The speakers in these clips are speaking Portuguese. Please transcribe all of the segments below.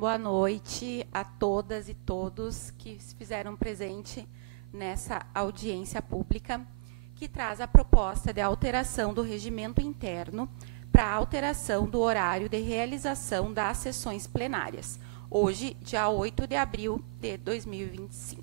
Boa noite a todas e todos que se fizeram presente nessa audiência pública, que traz a proposta de alteração do regimento interno para a alteração do horário de realização das sessões plenárias, hoje, dia 8 de abril de 2025.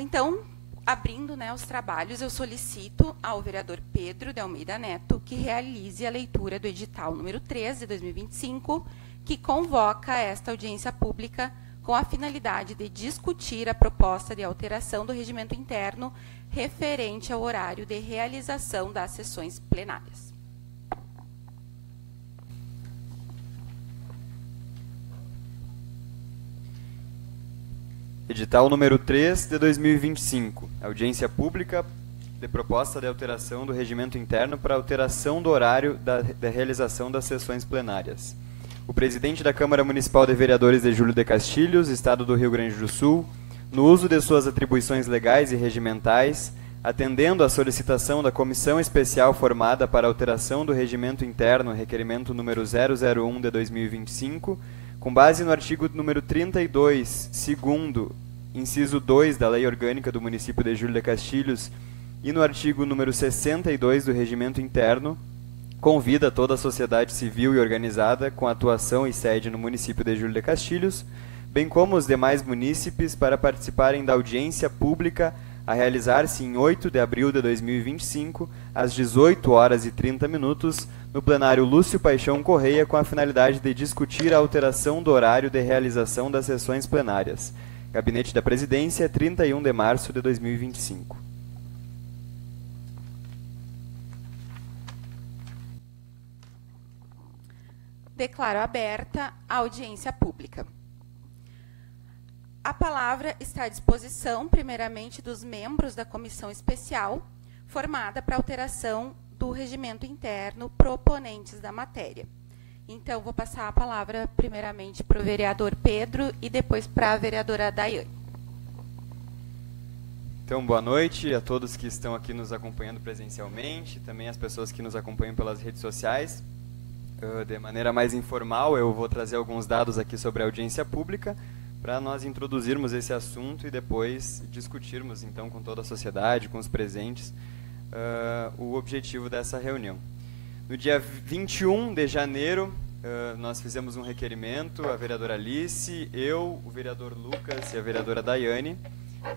Então, abrindo os trabalhos, eu solicito ao vereador Pedro de Almeida Neto que realize a leitura do edital número 3 de 2025, que convoca esta audiência pública com a finalidade de discutir a proposta de alteração do regimento interno referente ao horário de realização das sessões plenárias. Edital número 3 de 2025, audiência pública de proposta de alteração do regimento interno para alteração do horário da realização das sessões plenárias. O presidente da Câmara Municipal de Vereadores de Júlio de Castilhos, Estado do Rio Grande do Sul, no uso de suas atribuições legais e regimentais, atendendo à solicitação da Comissão Especial formada para alteração do regimento interno, requerimento número 001 de 2025, com base no artigo número 32, segundo, inciso 2 da Lei Orgânica do Município de Júlio de Castilhos e no artigo número 62 do regimento interno, convida toda a sociedade civil e organizada com atuação e sede no município de Júlio de Castilhos, bem como os demais munícipes, para participarem da audiência pública a realizar-se em 8 de abril de 2025, às 18h30, no plenário Lúcio Paixão Correia, com a finalidade de discutir a alteração do horário de realização das sessões plenárias. Gabinete da Presidência, 31 de março de 2025. Declaro aberta a audiência pública. A palavra está à disposição, primeiramente, dos membros da comissão especial, formada para alteração do regimento interno, proponentes da matéria. Então, vou passar a palavra, primeiramente, para o vereador Pedro e depois para a vereadora Daiane. Então, boa noite a todos que estão aqui nos acompanhando presencialmente, também as pessoas que nos acompanham pelas redes sociais. De maneira mais informal, eu vou trazer alguns dados aqui sobre a audiência pública, para nós introduzirmos esse assunto e depois discutirmos, então, com toda a sociedade, com os presentes, o objetivo dessa reunião. No dia 21 de janeiro, nós fizemos um requerimento, a vereadora Alice, eu, o vereador Lucas e a vereadora Daiane,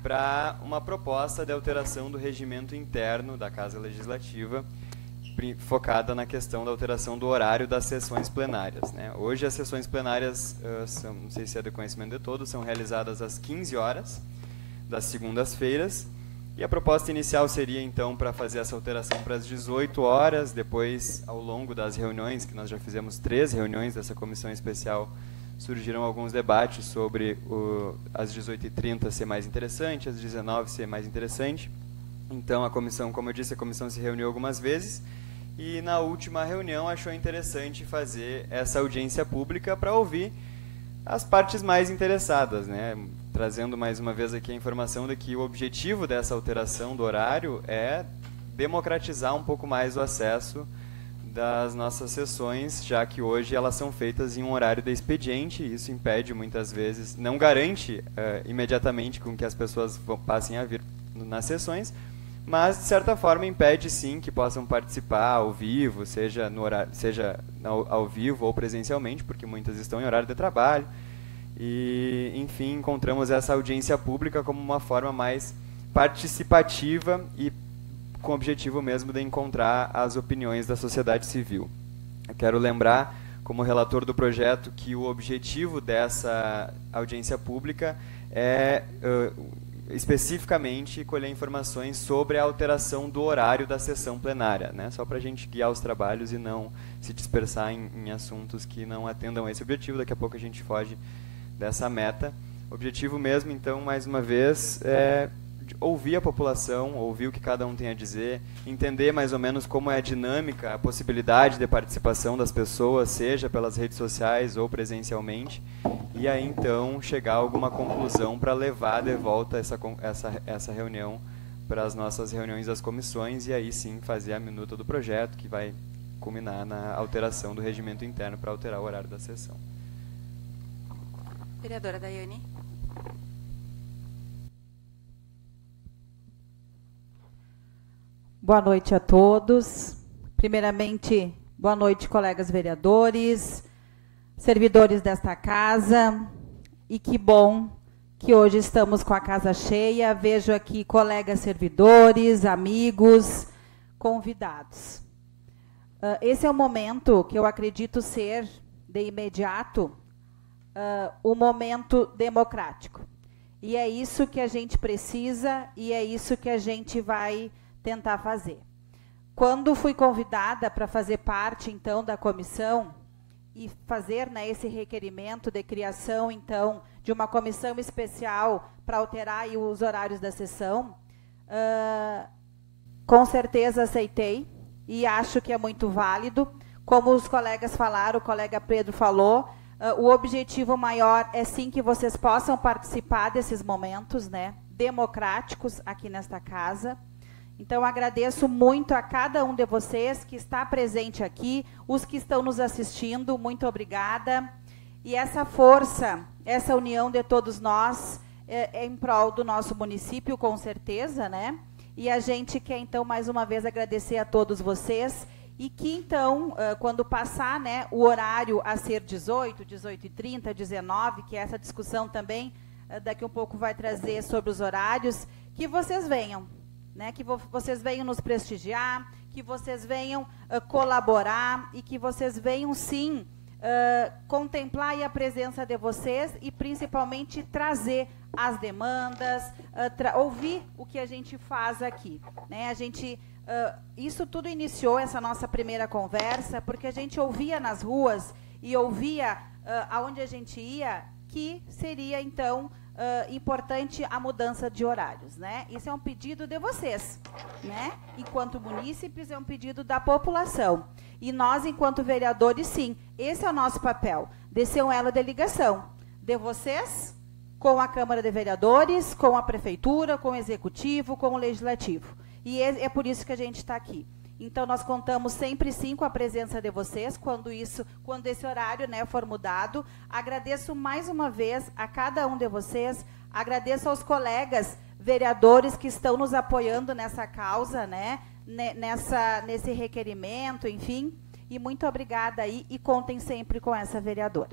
para uma proposta de alteração do regimento interno da Casa Legislativa, focada na questão da alteração do horário das sessões plenárias, né? Hoje as sessões plenárias, não sei se é de conhecimento de todos, são realizadas às 15 horas das segundas-feiras, e a proposta inicial seria então para fazer essa alteração para as 18 horas, depois ao longo das reuniões, que nós já fizemos 3 reuniões dessa comissão especial, surgiram alguns debates sobre às 18h30 ser mais interessante, às 19h ser mais interessante. Então a comissão, como eu disse, a comissão se reuniu algumas vezes, e na última reunião achou interessante fazer essa audiência pública para ouvir as partes mais interessadas, né? Trazendo mais uma vez aqui a informação de que o objetivo dessa alteração do horário é democratizar um pouco mais o acesso das nossas sessões, já que hoje elas são feitas em um horário de expediente, e isso impede muitas vezes, não garante imediatamente com que as pessoas passem a vir nas sessões, mas de certa forma impede sim que possam participar ao vivo, seja ao vivo ou presencialmente, porque muitas estão em horário de trabalho. E, enfim, encontramos essa audiência pública como uma forma mais participativa e com o objetivo mesmo de encontrar as opiniões da sociedade civil. Eu quero lembrar, como relator do projeto, que o objetivo dessa audiência pública é especificamente colher informações sobre a alteração do horário da sessão plenária, né? Só para a gente guiar os trabalhos e não se dispersar em assuntos que não atendam a esse objetivo. Daqui a pouco a gente foge dessa meta. O objetivo mesmo, então, mais uma vez, é ouvir a população, ouvir o que cada um tem a dizer, entender mais ou menos como é a dinâmica, a possibilidade de participação das pessoas, seja pelas redes sociais ou presencialmente, e aí então chegar a alguma conclusão para levar de volta essa reunião para as nossas reuniões das comissões, e aí sim fazer a minuta do projeto, que vai culminar na alteração do regimento interno para alterar o horário da sessão. Vereadora Daiane. Boa noite a todos. Primeiramente, boa noite, colegas vereadores, servidores desta casa. E que bom que hoje estamos com a casa cheia. Vejo aqui colegas servidores, amigos, convidados. Esse é o momento que eu acredito ser, de imediato, o momento democrático. E é isso que a gente precisa e é isso que a gente vai tentar fazer. Quando fui convidada para fazer parte, então, da comissão e fazer, né, esse requerimento de criação, então, de uma comissão especial para alterar aí os horários da sessão, com certeza aceitei e acho que é muito válido. Como os colegas falaram, o colega Pedro falou, o objetivo maior é sim que vocês possam participar desses momentos, né, democráticos aqui nesta casa. Então, agradeço muito a cada um de vocês que está presente aqui, os que estão nos assistindo, muito obrigada. E essa força, essa união de todos nós é em prol do nosso município, com certeza, né? E a gente quer, então, mais uma vez agradecer a todos vocês e que, então, quando passar, né, o horário a ser 18, 18h30, 19, que essa discussão também, daqui um pouco vai trazer sobre os horários, que vocês venham. Né, que vocês venham nos prestigiar, que vocês venham colaborar e que vocês venham, sim, contemplar aí a presença de vocês e, principalmente, trazer as demandas, ouvir o que a gente faz aqui. Né? Isso tudo iniciou, essa nossa primeira conversa, porque a gente ouvia nas ruas e ouvia aonde a gente ia que seria, então, importante a mudança de horários, né? Isso é um pedido de vocês, né? Enquanto munícipes, é um pedido da população. E nós, enquanto vereadores, sim, esse é o nosso papel, de ser um elo de ligação de vocês com a Câmara de Vereadores, com a Prefeitura, com o Executivo, com o Legislativo. E é por isso que a gente está aqui. Então, nós contamos sempre, sim, com a presença de vocês, quando esse horário, né, for mudado. Agradeço mais uma vez a cada um de vocês, agradeço aos colegas vereadores que estão nos apoiando nessa causa, né, nesse requerimento, enfim, e muito obrigada aí, e contem sempre com essa vereadora.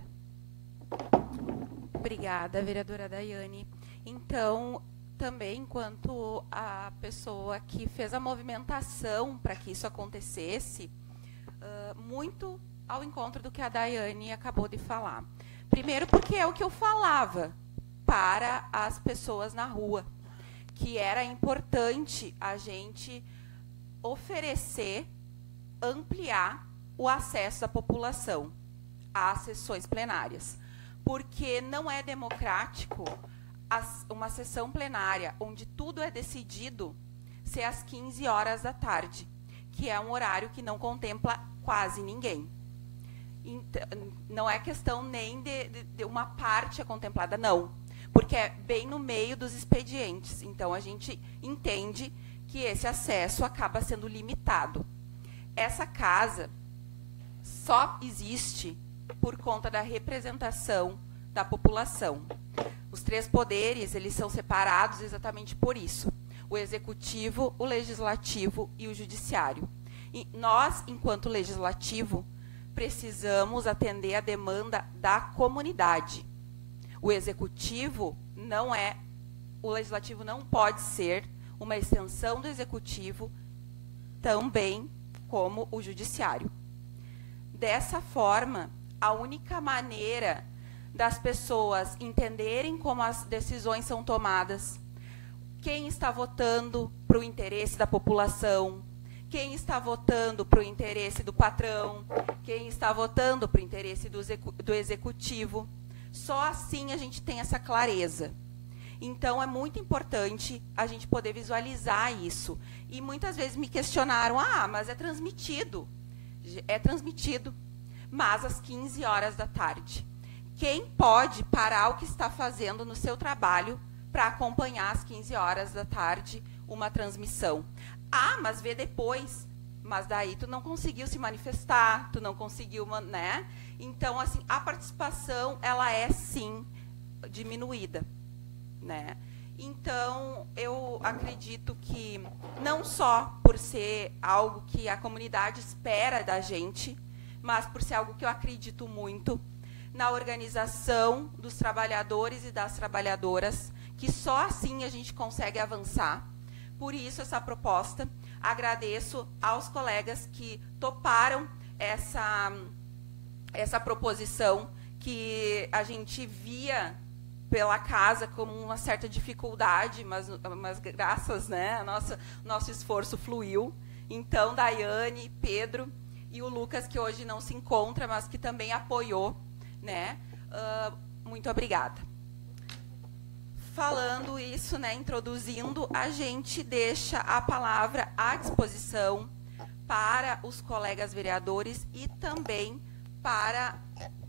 Obrigada, vereadora Daiane. Então, também, enquanto a pessoa que fez a movimentação para que isso acontecesse, muito ao encontro do que a Daiane acabou de falar. Primeiro, porque é o que eu falava para as pessoas na rua, que era importante a gente oferecer, ampliar o acesso da população às sessões plenárias, porque não é democrático uma sessão plenária onde tudo é decidido ser às 15 horas da tarde, que é um horário que não contempla quase ninguém. Então, não é questão nem de uma parte contemplada, não, porque é bem no meio dos expedientes. Então, a gente entende que esse acesso acaba sendo limitado. Essa casa só existe por conta da representação da população. Os três poderes, eles são separados exatamente por isso. O executivo, o legislativo e o judiciário. E nós, enquanto legislativo, precisamos atender a demanda da comunidade. O executivo não é, o legislativo não pode ser uma extensão do executivo, também como o judiciário. Dessa forma, a única maneira das pessoas entenderem como as decisões são tomadas, quem está votando para o interesse da população, quem está votando para o interesse do patrão, quem está votando para o interesse do executivo. Só assim a gente tem essa clareza. Então, é muito importante a gente poder visualizar isso. E muitas vezes me questionaram, mas é transmitido. É transmitido, mas às 15 horas da tarde. Quem pode parar o que está fazendo no seu trabalho para acompanhar às 15 horas da tarde uma transmissão? Mas vê depois. Mas daí tu não conseguiu se manifestar, tu não conseguiu, né? Então, assim, a participação, ela é, sim, diminuída, né? Então, eu acredito que não só por ser algo que a comunidade espera da gente, mas por ser algo que eu acredito muito na organização dos trabalhadores e das trabalhadoras, que só assim a gente consegue avançar. Por isso, essa proposta. Agradeço aos colegas que toparam essa proposição, que a gente via pela casa como uma certa dificuldade, mas graças, né, nosso esforço fluiu. Então, Daiane, Pedro e o Lucas, que hoje não se encontra, mas que também apoiou, né? Muito obrigada. Falando isso, né, introduzindo, a gente deixa a palavra à disposição para os colegas vereadores e também para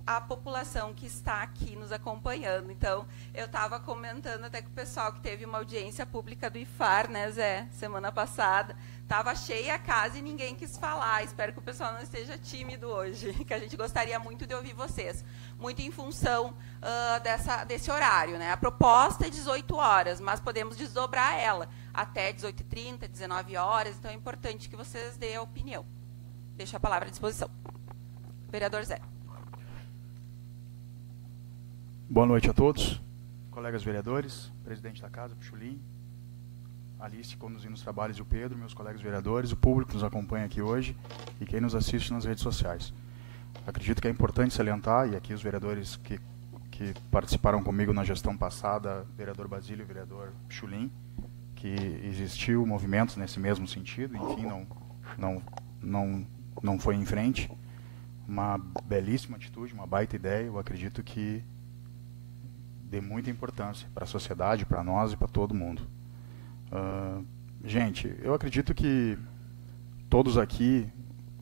a população que está aqui nos acompanhando. Então, eu estava comentando até com o pessoal que teve uma audiência pública do IFAR, né, Zé, semana passada. Estava cheia a casa e ninguém quis falar. Espero que o pessoal não esteja tímido hoje, que a gente gostaria muito de ouvir vocês. Muito em função desse horário, né? A proposta é 18 horas, mas podemos desdobrar ela até 18h30, 19 horas. Então, é importante que vocês dêem a opinião. Deixo a palavra à disposição. Vereador Zé. Boa noite a todos, colegas vereadores, presidente da casa, Pichulim, Alice conduzindo os trabalhos e o Pedro, meus colegas vereadores, o público que nos acompanha aqui hoje e quem nos assiste nas redes sociais. Acredito que é importante salientar, e aqui os vereadores que participaram comigo na gestão passada, vereador Basílio e vereador Pichulim, que existiu movimentos nesse mesmo sentido, enfim, não foi em frente. Uma belíssima atitude, uma baita ideia, eu acredito que dê muita importância para a sociedade, para nós e para todo mundo. Gente, eu acredito que todos aqui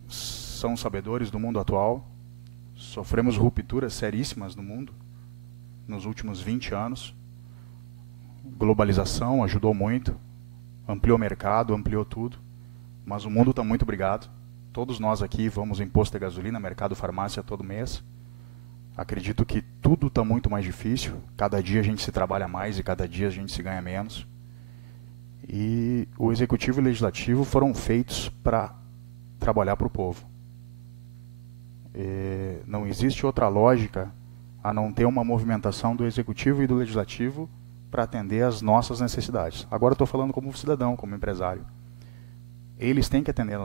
são sabedores do mundo atual, sofremos rupturas seríssimas no mundo nos últimos 20 anos, globalização ajudou muito, ampliou o mercado, ampliou tudo, mas o mundo está muito brigado. Todos nós aqui vamos em posto de gasolina, mercado, farmácia todo mês. Acredito que tudo está muito mais difícil. Cada dia a gente se trabalha mais e cada dia a gente se ganha menos. E o Executivo e o Legislativo foram feitos para trabalhar para o povo. Não existe outra lógica a não ter uma movimentação do Executivo e do Legislativo para atender às nossas necessidades. Agora estou falando como cidadão, como empresário. Eles têm que atender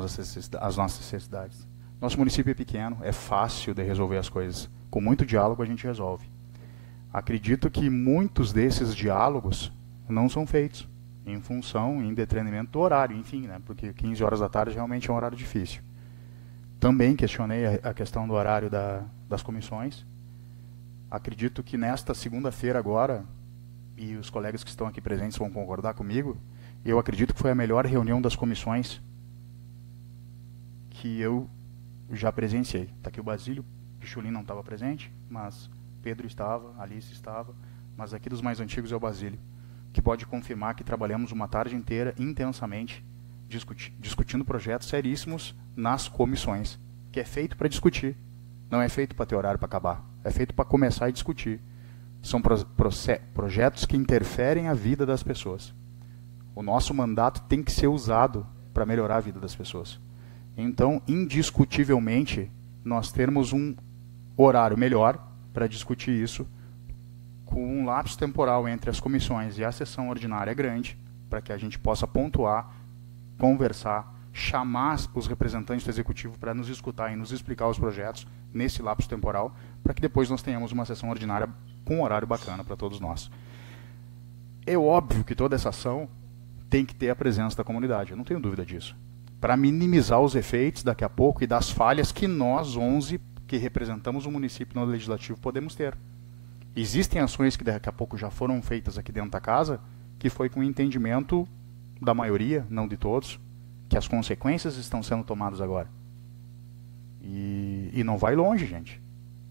às nossas necessidades. Nosso município é pequeno, é fácil de resolver as coisas. Com muito diálogo a gente resolve. Acredito que muitos desses diálogos não são feitos em função, em detrimento do horário, enfim, né? Porque 15 horas da tarde realmente é um horário difícil. Também questionei a questão do horário das comissões. Acredito que nesta segunda-feira agora, e os colegas que estão aqui presentes vão concordar comigo, eu acredito que foi a melhor reunião das comissões que eu já presenciei. Está aqui o Basílio, Pichulim não estava presente, mas Pedro estava, Alice estava, mas aqui dos mais antigos é o Basílio, que pode confirmar que trabalhamos uma tarde inteira intensamente discutindo projetos seríssimos nas comissões, que é feito para discutir, não é feito para ter horário para acabar, é feito para começar e discutir. São projetos que interferem a vida das pessoas. O nosso mandato tem que ser usado para melhorar a vida das pessoas. Então, indiscutivelmente, nós temos um horário melhor para discutir isso, com um lapso temporal entre as comissões e a sessão ordinária grande, para que a gente possa pontuar, conversar, chamar os representantes do Executivo para nos escutar e nos explicar os projetos nesse lapso temporal, para que depois nós tenhamos uma sessão ordinária com um horário bacana para todos nós. É óbvio que toda essa ação tem que ter a presença da comunidade, eu não tenho dúvida disso, para minimizar os efeitos daqui a pouco e das falhas que nós, 11, que representamos o município no Legislativo, podemos ter. Existem ações que daqui a pouco já foram feitas aqui dentro da casa, que foi com entendimento da maioria, não de todos, que as consequências estão sendo tomadas agora. E não vai longe, gente.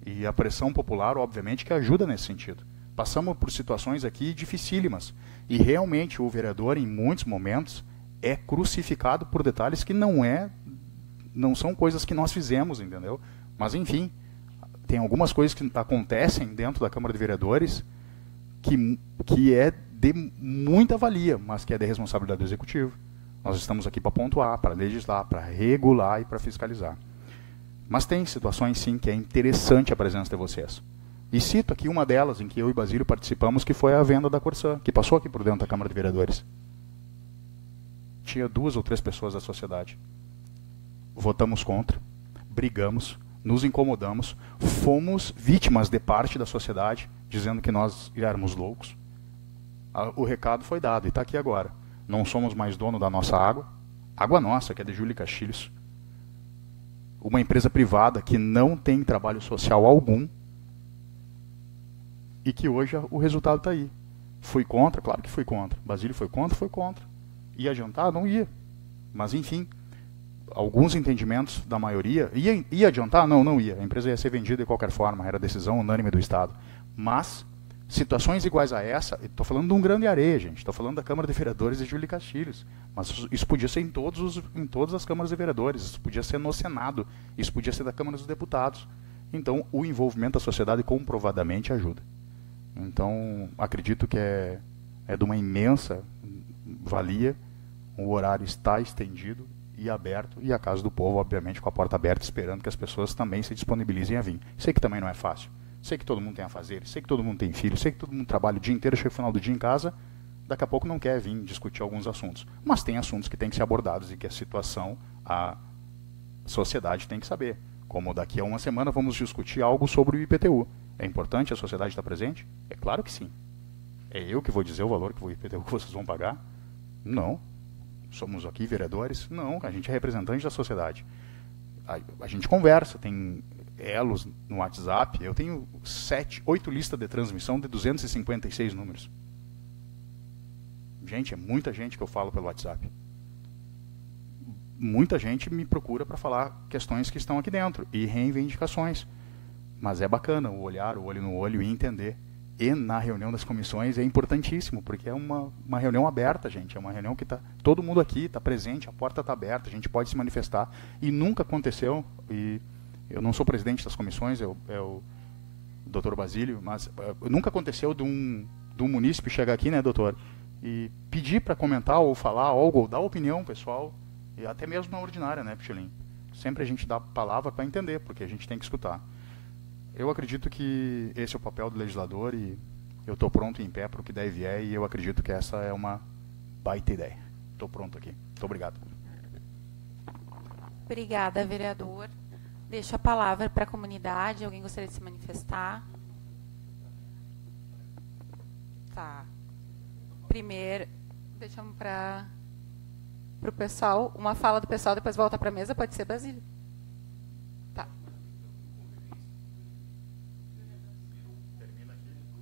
E a pressão popular, obviamente, que ajuda nesse sentido. Passamos por situações aqui dificílimas. E realmente o vereador, em muitos momentos, é crucificado por detalhes que não são coisas que nós fizemos, entendeu? Mas, enfim, tem algumas coisas que acontecem dentro da Câmara de Vereadores que é de muita valia, mas que é de responsabilidade do Executivo. Nós estamos aqui para pontuar, para legislar, para regular e para fiscalizar. Mas tem situações, sim, que é interessante a presença de vocês. E cito aqui uma delas, em que eu e Basílio participamos, que foi a venda da Corsã, que passou aqui por dentro da Câmara de Vereadores. Tinha 2 ou 3 pessoas da sociedade. Votamos contra, brigamos, nos incomodamos, fomos vítimas de parte da sociedade, dizendo que nós éramos loucos. O recado foi dado e está aqui agora. Não somos mais dono da nossa água, água nossa, que é de Júlio Castilhos. Uma empresa privada que não tem trabalho social algum e que hoje o resultado está aí. Fui contra? Claro que fui contra. Basílio foi contra? Foi contra. Ia adiantar? Não ia. Mas, enfim, alguns entendimentos da maioria... Ia adiantar? Não, não ia. A empresa ia ser vendida de qualquer forma, era decisão unânime do Estado. Mas situações iguais a essa, estou falando de um Grande Areia, gente, estou falando da Câmara de Vereadores de Júlio Castilhos, mas isso podia ser em todas as câmaras de vereadores, isso podia ser no Senado, isso podia ser da Câmara dos Deputados. Então, o envolvimento da sociedade comprovadamente ajuda. Então, acredito que é de uma imensa valia, o horário está estendido e aberto, e a Casa do Povo, obviamente, com a porta aberta, esperando que as pessoas também se disponibilizem a vir. Sei que também não é fácil. Sei que todo mundo tem a fazer, sei que todo mundo tem filho, sei que todo mundo trabalha o dia inteiro, chega no final do dia em casa, daqui a pouco não quer vir discutir alguns assuntos. Mas tem assuntos que têm que ser abordados e que a situação, a sociedade tem que saber. Como daqui a uma semana vamos discutir algo sobre o IPTU. É importante a sociedade estar presente? É claro que sim. É eu que vou dizer o valor que o IPTU que vocês vão pagar? Não. Somos aqui vereadores? Não, a gente é representante da sociedade. A gente conversa, tem elos no WhatsApp, eu tenho 8 listas de transmissão de 256 números. Gente, é muita gente que eu falo pelo WhatsApp. Muita gente me procura para falar questões que estão aqui dentro e reivindicações. Mas é bacana o olhar, o olho no olho e entender. E na reunião das comissões é importantíssimo, porque é uma reunião aberta, gente. É uma reunião que todo mundo aqui está presente, a porta está aberta, a gente pode se manifestar. E nunca aconteceu, e eu não sou presidente das comissões, é o doutor Basílio, mas nunca aconteceu de um munícipe chegar aqui, né, doutor, e pedir para comentar ou falar algo, ou dar opinião, pessoal, e até mesmo na ordinária, né, Pichilin? Sempre a gente dá a palavra para entender, porque a gente tem que escutar. Eu acredito que esse é o papel do legislador e eu estou pronto em pé para o que der e vier, e eu acredito que essa é uma baita ideia. Estou pronto aqui. Muito obrigado. Obrigada, vereador. Deixo a palavra para a comunidade. Alguém gostaria de se manifestar? Tá. Primeiro, deixamos para o pessoal, uma fala do pessoal, depois volta para a mesa. Pode ser, Basílio? Tá.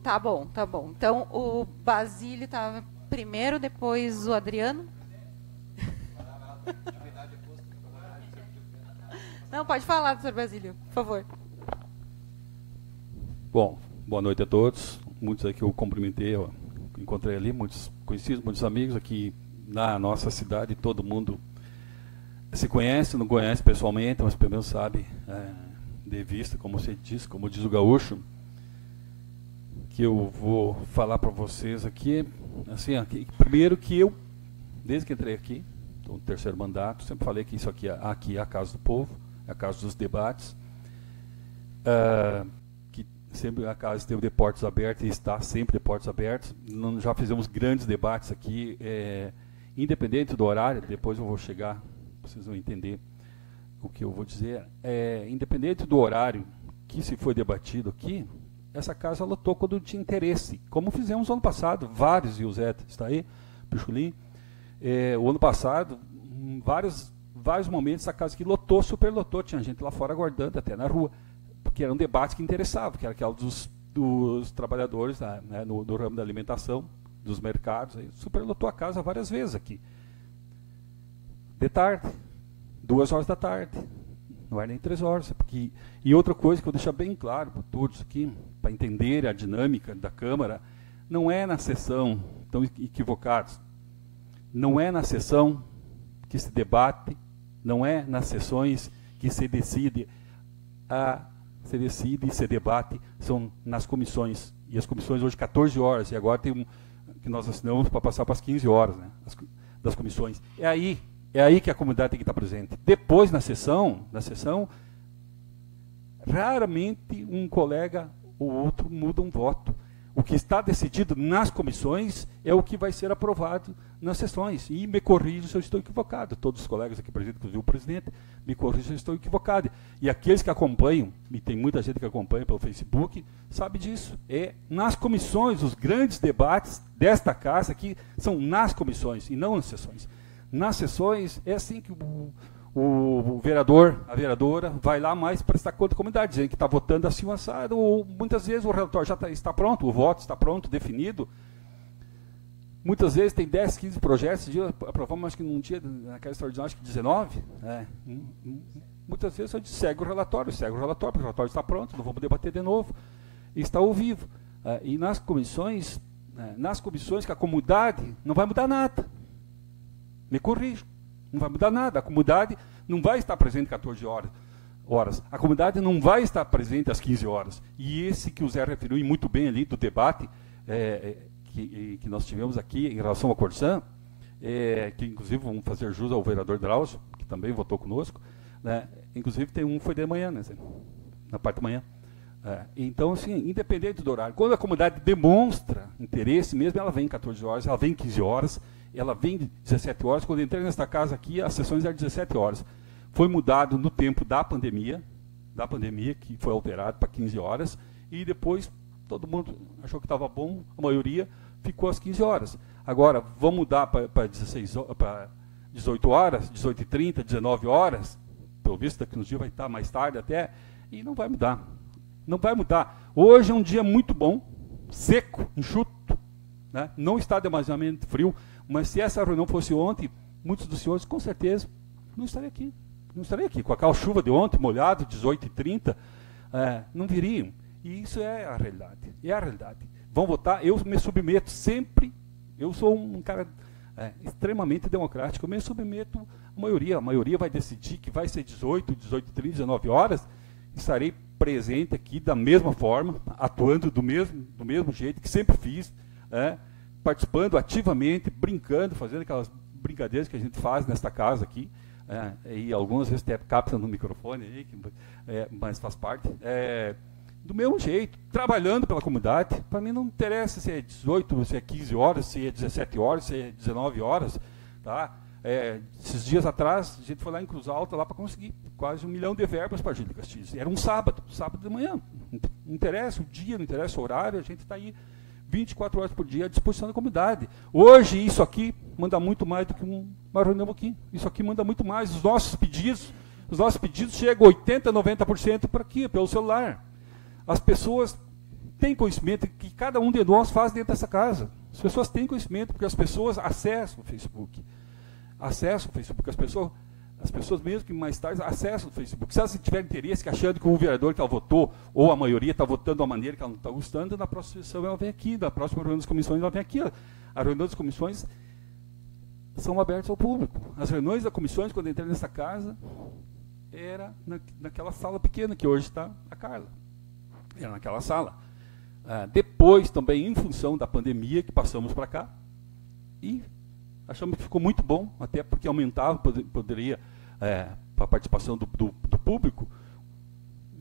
Tá bom, tá bom. Então, o Basílio estava primeiro, depois o Adriano. Não, pode falar, doutor Basílio, por favor. Bom, boa noite a todos. Muitos aqui eu cumprimentei, eu encontrei ali, muitos conhecidos, muitos amigos aqui na nossa cidade. Todo mundo se conhece, não conhece pessoalmente, mas pelo menos sabe de vista, como você disse, como diz o gaúcho, que eu vou falar para vocês aqui, assim, primeiro que eu, desde que entrei aqui, no terceiro mandato, sempre falei que isso aqui é a Casa do Povo, é a casa dos debates, que sempre a casa esteve de portas abertas e está sempre de portas abertas. Já fizemos grandes debates aqui, independente do horário, depois eu vou chegar, vocês vão entender o que eu vou dizer. Independente do horário que se foi debatido aqui, essa casa lotou quando tinha interesse, como fizemos ano passado, vários, e o Zé está aí, Pichulin, o ano passado, vários momentos a casa aqui lotou, superlotou, tinha gente lá fora aguardando, até na rua, porque era um debate que interessava, que era aquela dos trabalhadores no ramo da alimentação, dos mercados, aí, superlotou a casa várias vezes aqui. De tarde, 2 horas da tarde, não era nem 3 horas. E outra coisa que eu vou deixar bem claro para todos aqui, para entender a dinâmica da Câmara, não é na sessão, estão equivocados, não é na sessão que se debate, não é nas sessões que se decide teria sido, e ser debate, são nas comissões. E as comissões hoje 14 horas, e agora tem que nós assinamos para passar para as 15 horas, né, das comissões. É aí que a comunidade tem que estar presente. Depois, na sessão, raramente um colega ou outro muda um voto. O que está decidido nas comissões é o que vai ser aprovado nas sessões. E me corrija se eu estou equivocado. Todos os colegas aqui presentes, inclusive o presidente, me corrija se eu estou equivocado. E aqueles que acompanham, e tem muita gente que acompanha pelo Facebook, sabe disso. É nas comissões, os grandes debates desta casa aqui são nas comissões e não nas sessões. Nas sessões é assim que o vereador, a vereadora, vai lá mais prestar conta à comunidade, dizendo que está votando assim assado, ou muitas vezes o relatório já está pronto, o voto está pronto, definido. Muitas vezes tem 10, 15 projetos, aprovamos acho que num dia, naquela extraordinária, acho que 19. Muitas vezes a gente segue o relatório, porque o relatório está pronto, não vamos debater de novo, e está ao vivo. E nas comissões que a comunidade não vai mudar nada. Me corrijo. Não vai mudar nada. A comunidade não vai estar presente 14 horas. A comunidade não vai estar presente às 15 horas. E esse que o Zé referiu e muito bem ali do debate que nós tivemos aqui em relação ao Corsã, que inclusive vamos fazer jus ao vereador Drauzio, que também votou conosco, né? Inclusive tem um foi de manhã, né, Zé? Na parte da manhã. Então, assim, independente do horário, quando a comunidade demonstra interesse mesmo, ela vem 14 horas, ela vem 15 horas, ela vem 17 horas. Quando eu entrei nesta casa aqui, as sessões eram 17 horas. Foi mudado no tempo da pandemia, que foi alterado para 15 horas, e depois todo mundo achou que estava bom, a maioria ficou às 15 horas. Agora, vamos mudar para 18 horas, 18h30, 19 horas, pelo visto a tecnologia vai estar mais tarde até, e não vai mudar. Não vai mudar. Hoje é um dia muito bom, seco, enxuto, né? Não está demasiadamente frio, mas se essa reunião fosse ontem, muitos dos senhores, com certeza, não estariam aqui. Não estariam aqui. Com aquela chuva de ontem, molhado, 18h30, não viriam. E isso é a realidade. É a realidade. Vão votar, eu me submeto sempre, eu sou um cara extremamente democrático, eu me submeto à maioria. A maioria vai decidir que vai ser 18, 18h30, 19 horas, estarei presente aqui da mesma forma, atuando do mesmo jeito que sempre fiz, participando ativamente, brincando, fazendo aquelas brincadeiras que a gente faz nesta casa aqui, e algumas vezes até capta no microfone, aí, mas faz parte. Do mesmo jeito, trabalhando pela comunidade. Para mim não interessa se é 18, se é 15 horas, se é 17 horas, se é 19 horas. Tá? Esses dias atrás, a gente foi lá em Cruz Alta lá para conseguir quase 1 milhão de verbas para Júlio Castilhos. Era um sábado de manhã. Não interessa o dia, não interessa o horário, a gente está aí 24 horas por dia à disposição da comunidade. Hoje, isso aqui manda muito mais do que uma reunião aqui. Isso aqui manda muito mais. Os nossos pedidos chegam a 80%, 90% por aqui, pelo celular. As pessoas têm conhecimento que cada um de nós faz dentro dessa casa. As pessoas têm conhecimento porque as pessoas acessam o Facebook. As pessoas mesmo que mais tarde acessam o Facebook. Se elas tiverem interesse, achando que o vereador que ela votou, ou a maioria está votando de uma maneira que ela não está gostando, na próxima sessão ela vem aqui, na próxima reunião das comissões ela vem aqui. A reunião das comissões são abertas ao público. As reuniões das comissões, quando eu entrei nessa casa, era naquela sala pequena que hoje está a Carla. Era naquela sala. Depois, também, em função da pandemia, que passamos para cá, e achamos que ficou muito bom, até porque aumentava, poderia, para a participação do público,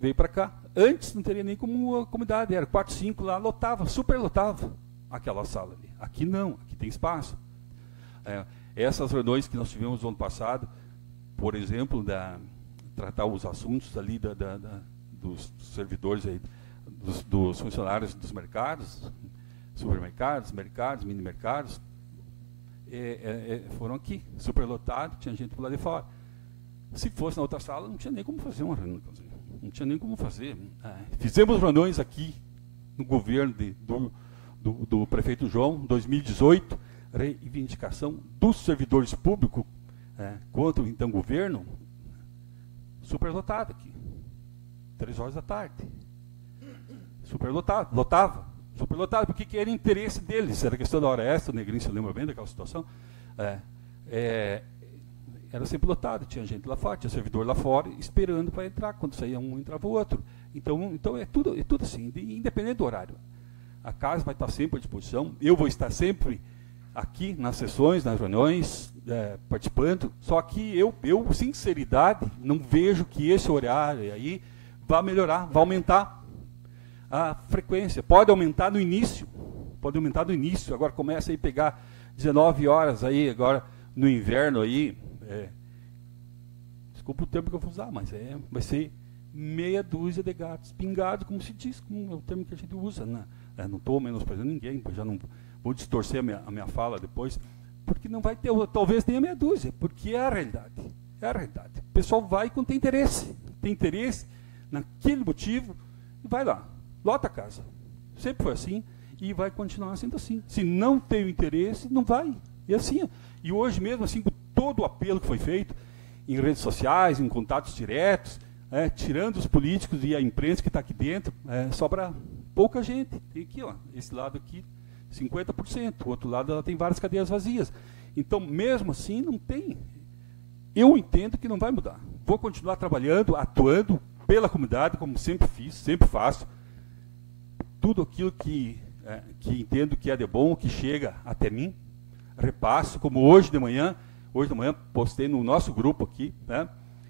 veio para cá. Antes não teria nem como a comunidade, era 4, 5 lá, lotava, super lotava aquela sala ali. Aqui não, aqui tem espaço. Essas reuniões que nós tivemos no ano passado, por exemplo, tratar os assuntos ali dos servidores aí, dos funcionários dos mercados, supermercados, mercados, mini mercados, foram aqui, superlotado, tinha gente por lá de fora. Se fosse na outra sala, não tinha nem como fazer uma reunião. Não tinha nem como fazer. Fizemos reuniões aqui no governo do prefeito João, 2018, reivindicação dos servidores públicos contra o então governo, superlotado aqui. 3 horas da tarde. Superlotado, superlotado, porque era interesse deles, era questão da hora extra, o Negrinho se lembra bem daquela situação, era sempre lotado, tinha gente lá fora, tinha servidor lá fora, esperando para entrar, quando saía um, entrava o outro. Então é tudo assim, independente do horário. A casa vai estar sempre à disposição, eu vou estar sempre aqui nas sessões, nas reuniões, participando, só que eu, sinceridade, não vejo que esse horário aí vai melhorar, vai aumentar a frequência. Pode aumentar no início, agora começa aí a pegar 19 horas aí, agora no inverno aí, desculpa o termo que eu vou usar, mas vai ser meia dúzia de gatos pingados, como se diz, como é o termo que a gente usa, né? Não estou menosprezando ninguém, pois já não vou distorcer a minha fala depois, porque não vai ter, talvez tenha meia dúzia, porque é a realidade. O pessoal vai quando tem interesse naquele motivo, e vai lá, lota a casa. Sempre foi assim, e vai continuar sendo assim. Se não tem o interesse, não vai. E assim, e hoje mesmo, assim, com todo o apelo que foi feito, em redes sociais, em contatos diretos, tirando os políticos e a imprensa que está aqui dentro, sobra pouca gente. Tem aqui, ó, esse lado aqui, 50%, o outro lado ela tem várias cadeiras vazias. Então, mesmo assim, não tem. Eu entendo que não vai mudar. Vou continuar trabalhando, atuando pela comunidade, como sempre fiz, sempre faço. Tudo aquilo que entendo que é de bom, que chega até mim, repasso, como hoje de manhã postei no nosso grupo aqui, né?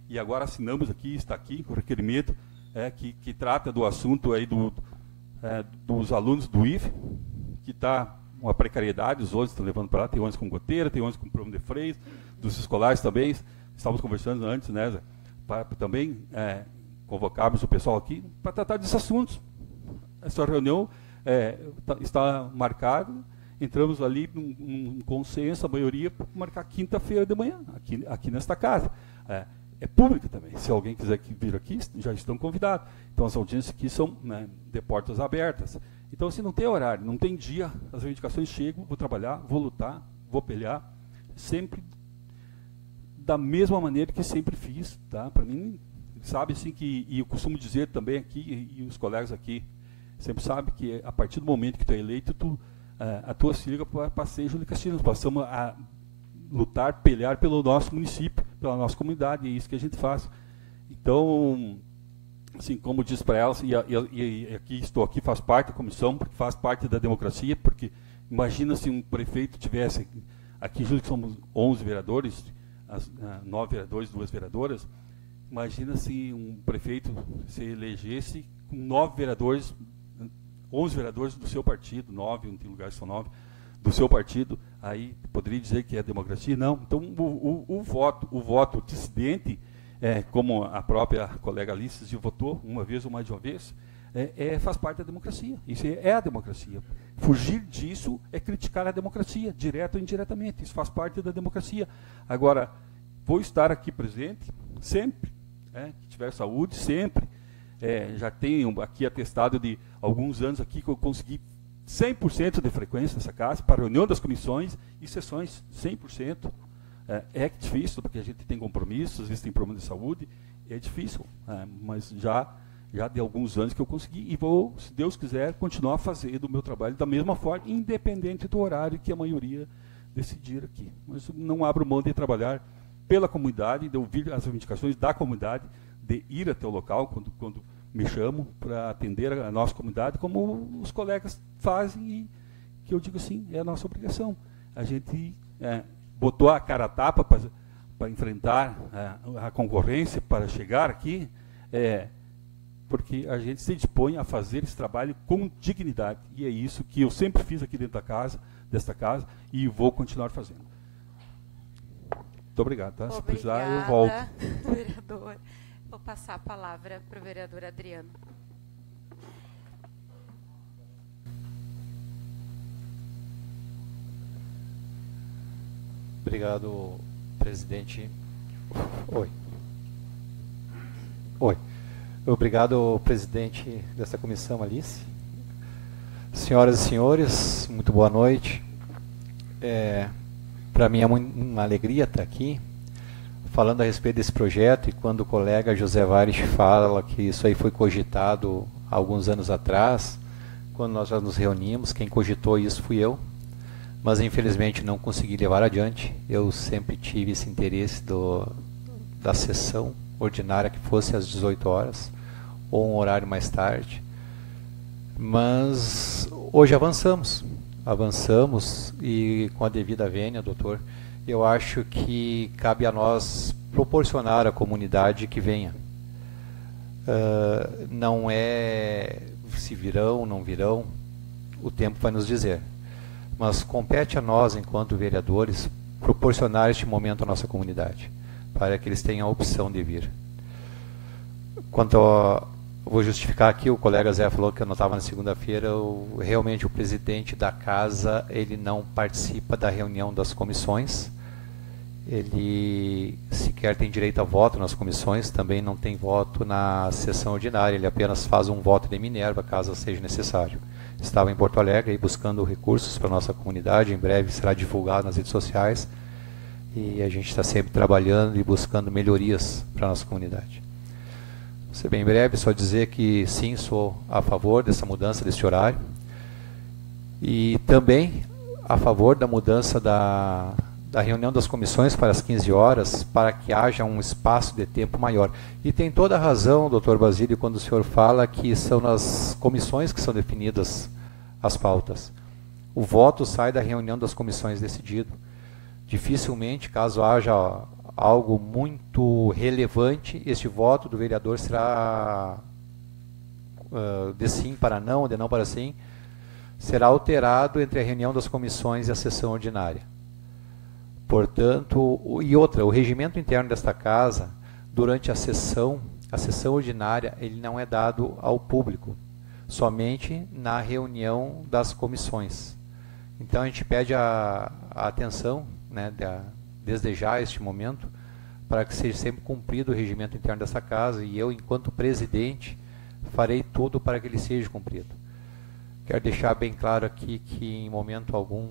E agora assinamos aqui, está aqui, o requerimento que trata do assunto aí dos alunos do IFE, que está uma precariedade, os ônibus estão levando para lá, tem ônibus com goteira, tem ônibus com problema de freios, dos escolares também, estávamos conversando antes, né, para também convocarmos o pessoal aqui para tratar desses assuntos. Essa reunião está marcada, entramos ali num consenso, a maioria, para marcar quinta-feira de manhã, aqui nesta casa. É pública também, se alguém quiser vir aqui, já estão convidados. Então as audiências aqui são, né, de portas abertas. Então, assim, não tem horário, não tem dia, as reivindicações chegam, vou trabalhar, vou lutar, vou pelear, sempre da mesma maneira que sempre fiz, tá? Para mim, sabe, assim, e eu costumo dizer também aqui, e os colegas aqui sempre sabem que a partir do momento que tu é eleito, a tua sigla passei Júlio Castilho, nós passamos a lutar, pelear pelo nosso município, pela nossa comunidade, e é isso que a gente faz. Então, assim, como diz para elas, e aqui estou aqui, faz parte da comissão, porque faz parte da democracia, porque imagina se um prefeito tivesse, aqui junto que somos 11 vereadores, 9 vereadores, 2 vereadoras, imagina se um prefeito se elegesse com 9 vereadores, 11 vereadores do seu partido, 9, não tem lugar que são 9, do seu partido, aí poderia dizer que é democracia? Não. Então, o voto dissidente, como a própria colega Alice já votou uma vez ou mais de uma vez, faz parte da democracia. Isso é a democracia. Fugir disso é criticar a democracia, direto ou indiretamente. Isso faz parte da democracia. Agora, vou estar aqui presente sempre, que tiver saúde, sempre. Já tenho aqui atestado de alguns anos aqui que eu consegui 100% de frequência nessa casa, para a reunião das comissões e sessões, 100%. É difícil, porque a gente tem compromissos, às vezes tem problema de saúde, é difícil, mas já de alguns anos que eu consegui, e vou, se Deus quiser, continuar fazendo o meu trabalho da mesma forma, independente do horário que a maioria decidir aqui. Mas não abro mão de trabalhar pela comunidade, de ouvir as reivindicações da comunidade, de ir até o local, quando me chamam para atender a nossa comunidade, como os colegas fazem, e que eu digo assim, é a nossa obrigação. A gente botou a cara a tapa para enfrentar a concorrência, para chegar aqui, porque a gente se dispõe a fazer esse trabalho com dignidade, e é isso que eu sempre fiz aqui dentro desta casa, e vou continuar fazendo. Muito obrigado, tá? Obrigada, se precisar, eu volto. Vereador. Vou passar a palavra para o vereador Adriano. Obrigado, presidente. Oi. Obrigado, presidente desta comissão, Alice. Senhoras e senhores, muito boa noite. Para mim é uma alegria estar aqui, falando a respeito desse projeto, e quando o colega José Vares fala que isso aí foi cogitado há alguns anos atrás, quando nós já nos reunimos, quem cogitou isso fui eu, mas infelizmente não consegui levar adiante. Eu sempre tive esse interesse da sessão ordinária que fosse às 18 horas, ou um horário mais tarde. Mas hoje avançamos e com a devida vênia, doutor, eu acho que cabe a nós proporcionar à comunidade que venha. Não é se virão, não virão, o tempo vai nos dizer. Mas compete a nós, enquanto vereadores, proporcionar este momento à nossa comunidade, para que eles tenham a opção de vir. Vou justificar aqui, o colega Zé falou que eu não estava na segunda-feira, realmente o presidente da casa, ele não participa da reunião das comissões, ele sequer tem direito a voto nas comissões, também não tem voto na sessão ordinária, ele apenas faz um voto de Minerva, caso seja necessário. Estava em Porto Alegre aí buscando recursos para a nossa comunidade, em breve será divulgado nas redes sociais, e a gente está sempre trabalhando e buscando melhorias para a nossa comunidade. Vou ser bem breve, só dizer que sim, sou a favor dessa mudança desse horário, e também a favor da mudança da reunião das comissões para as 15 horas, para que haja um espaço de tempo maior. E tem toda a razão, doutor Basílio, quando o senhor fala que são nas comissões que são definidas as pautas. O voto sai da reunião das comissões decidido. Dificilmente, caso haja algo muito relevante, este voto do vereador será de sim para não, de não para sim, será alterado entre a reunião das comissões e a sessão ordinária. Portanto, e outra, o regimento interno desta casa, durante a sessão ordinária, ele não é dado ao público, somente na reunião das comissões. Então a gente pede a atenção, né, desde já este momento, para que seja sempre cumprido o regimento interno desta casa, e eu, enquanto presidente, farei tudo para que ele seja cumprido. Quero deixar bem claro aqui que em momento algum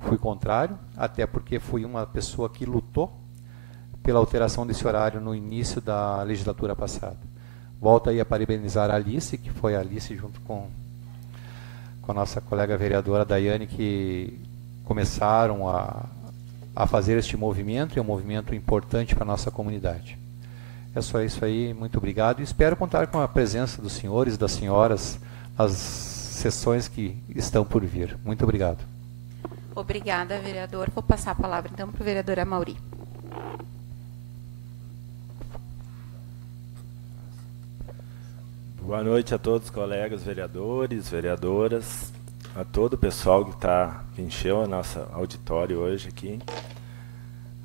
fui contrário, até porque fui uma pessoa que lutou pela alteração desse horário no início da legislatura passada. Volto aí a parabenizar a Alice, que foi a Alice junto com a nossa colega vereadora Daiane, que começaram a fazer este movimento, e é um movimento importante para a nossa comunidade. É só isso aí, muito obrigado, e espero contar com a presença dos senhores e das senhoras nas sessões que estão por vir. Muito obrigado. Obrigada, vereador. Vou passar a palavra, então, para o vereador Amaury. Boa noite a todos os colegas vereadores, vereadoras, a todo o pessoal que encheu o nosso auditório hoje aqui.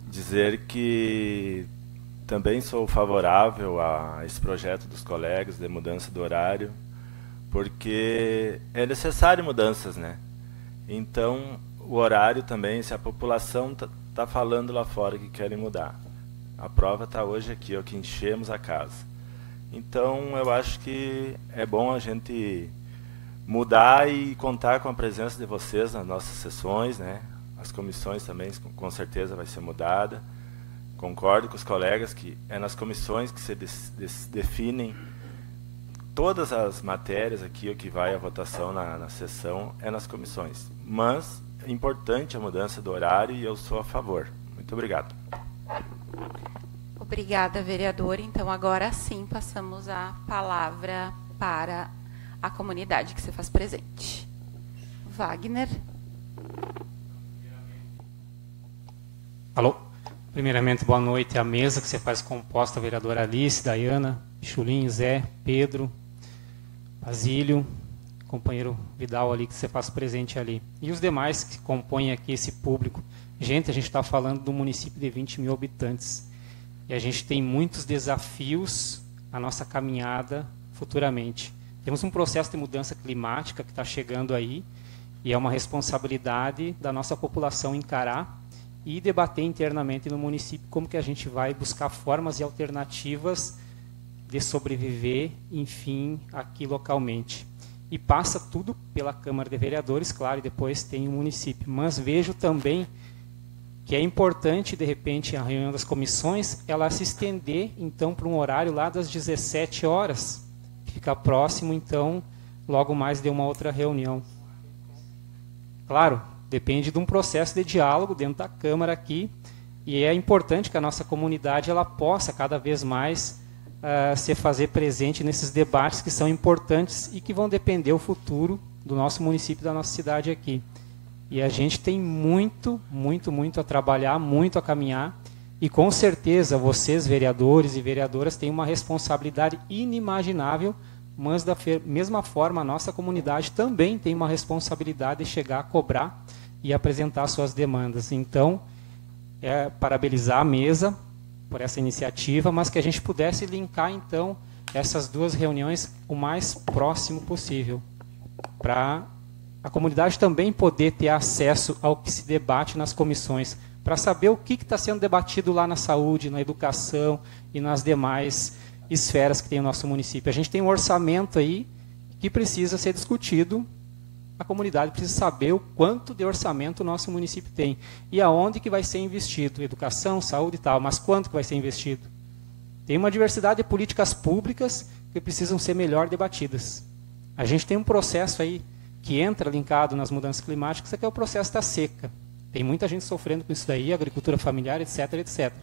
Dizer que também sou favorável a esse projeto dos colegas de mudança do horário, porque é necessário mudanças, né? Então, o horário também, se a população está falando lá fora que querem mudar. A prova está hoje aqui, ó, que enchemos a casa. Então, eu acho que é bom a gente mudar e contar com a presença de vocês nas nossas sessões, né? As comissões também, com certeza, vai ser mudada. Concordo com os colegas que é nas comissões que se definem todas as matérias aqui, o que vai à votação na sessão, é nas comissões. Mas é importante a mudança do horário e eu sou a favor. Muito obrigado. Obrigada, vereador. Então, agora sim, passamos a palavra para a comunidade que se faz presente. Wagner. Alô? Primeiramente, boa noite à mesa que se faz composta, a vereadora Alice, Daiana, Pichulinho, Zé, Pedro, Basílio, companheiro Vidal ali que se faz presente ali. E os demais que compõem aqui esse público. Gente, a gente está falando de um município de 20 mil habitantes. E a gente tem muitos desafios na nossa caminhada futuramente. Temos um processo de mudança climática que está chegando aí, e é uma responsabilidade da nossa população encarar e debater internamente no município como que a gente vai buscar formas e alternativas de sobreviver, enfim, aqui localmente. E passa tudo pela Câmara de Vereadores, claro, e depois tem o município. Mas vejo também que é importante, de repente, a reunião das comissões, ela se estender, então, para um horário lá das 17 horas, ficar próximo, então, logo mais de uma outra reunião. Claro, depende de um processo de diálogo dentro da Câmara aqui, e é importante que a nossa comunidade ela possa, cada vez mais, se fazer presente nesses debates que são importantes e que vão depender o futuro do nosso município, da nossa cidade aqui. E a gente tem muito, muito, muito a trabalhar, muito a caminhar, e com certeza vocês, vereadores e vereadoras, têm uma responsabilidade inimaginável, mas da mesma forma a nossa comunidade também tem uma responsabilidade de chegar a cobrar e apresentar suas demandas. Então, parabenizar a mesa por essa iniciativa, mas que a gente pudesse linkar, então, essas duas reuniões o mais próximo possível, para a comunidade também poder ter acesso ao que se debate nas comissões, para saber o que está sendo debatido lá na saúde, na educação e nas demais esferas que tem o nosso município. A gente tem um orçamento aí que precisa ser discutido, a comunidade precisa saber o quanto de orçamento o nosso município tem e aonde que vai ser investido, educação, saúde e tal, mas quanto que vai ser investido. Tem uma diversidade de políticas públicas que precisam ser melhor debatidas. A gente tem um processo aí que entra linkado nas mudanças climáticas, que é o processo da seca. Tem muita gente sofrendo com isso daí, agricultura familiar, etc, etc.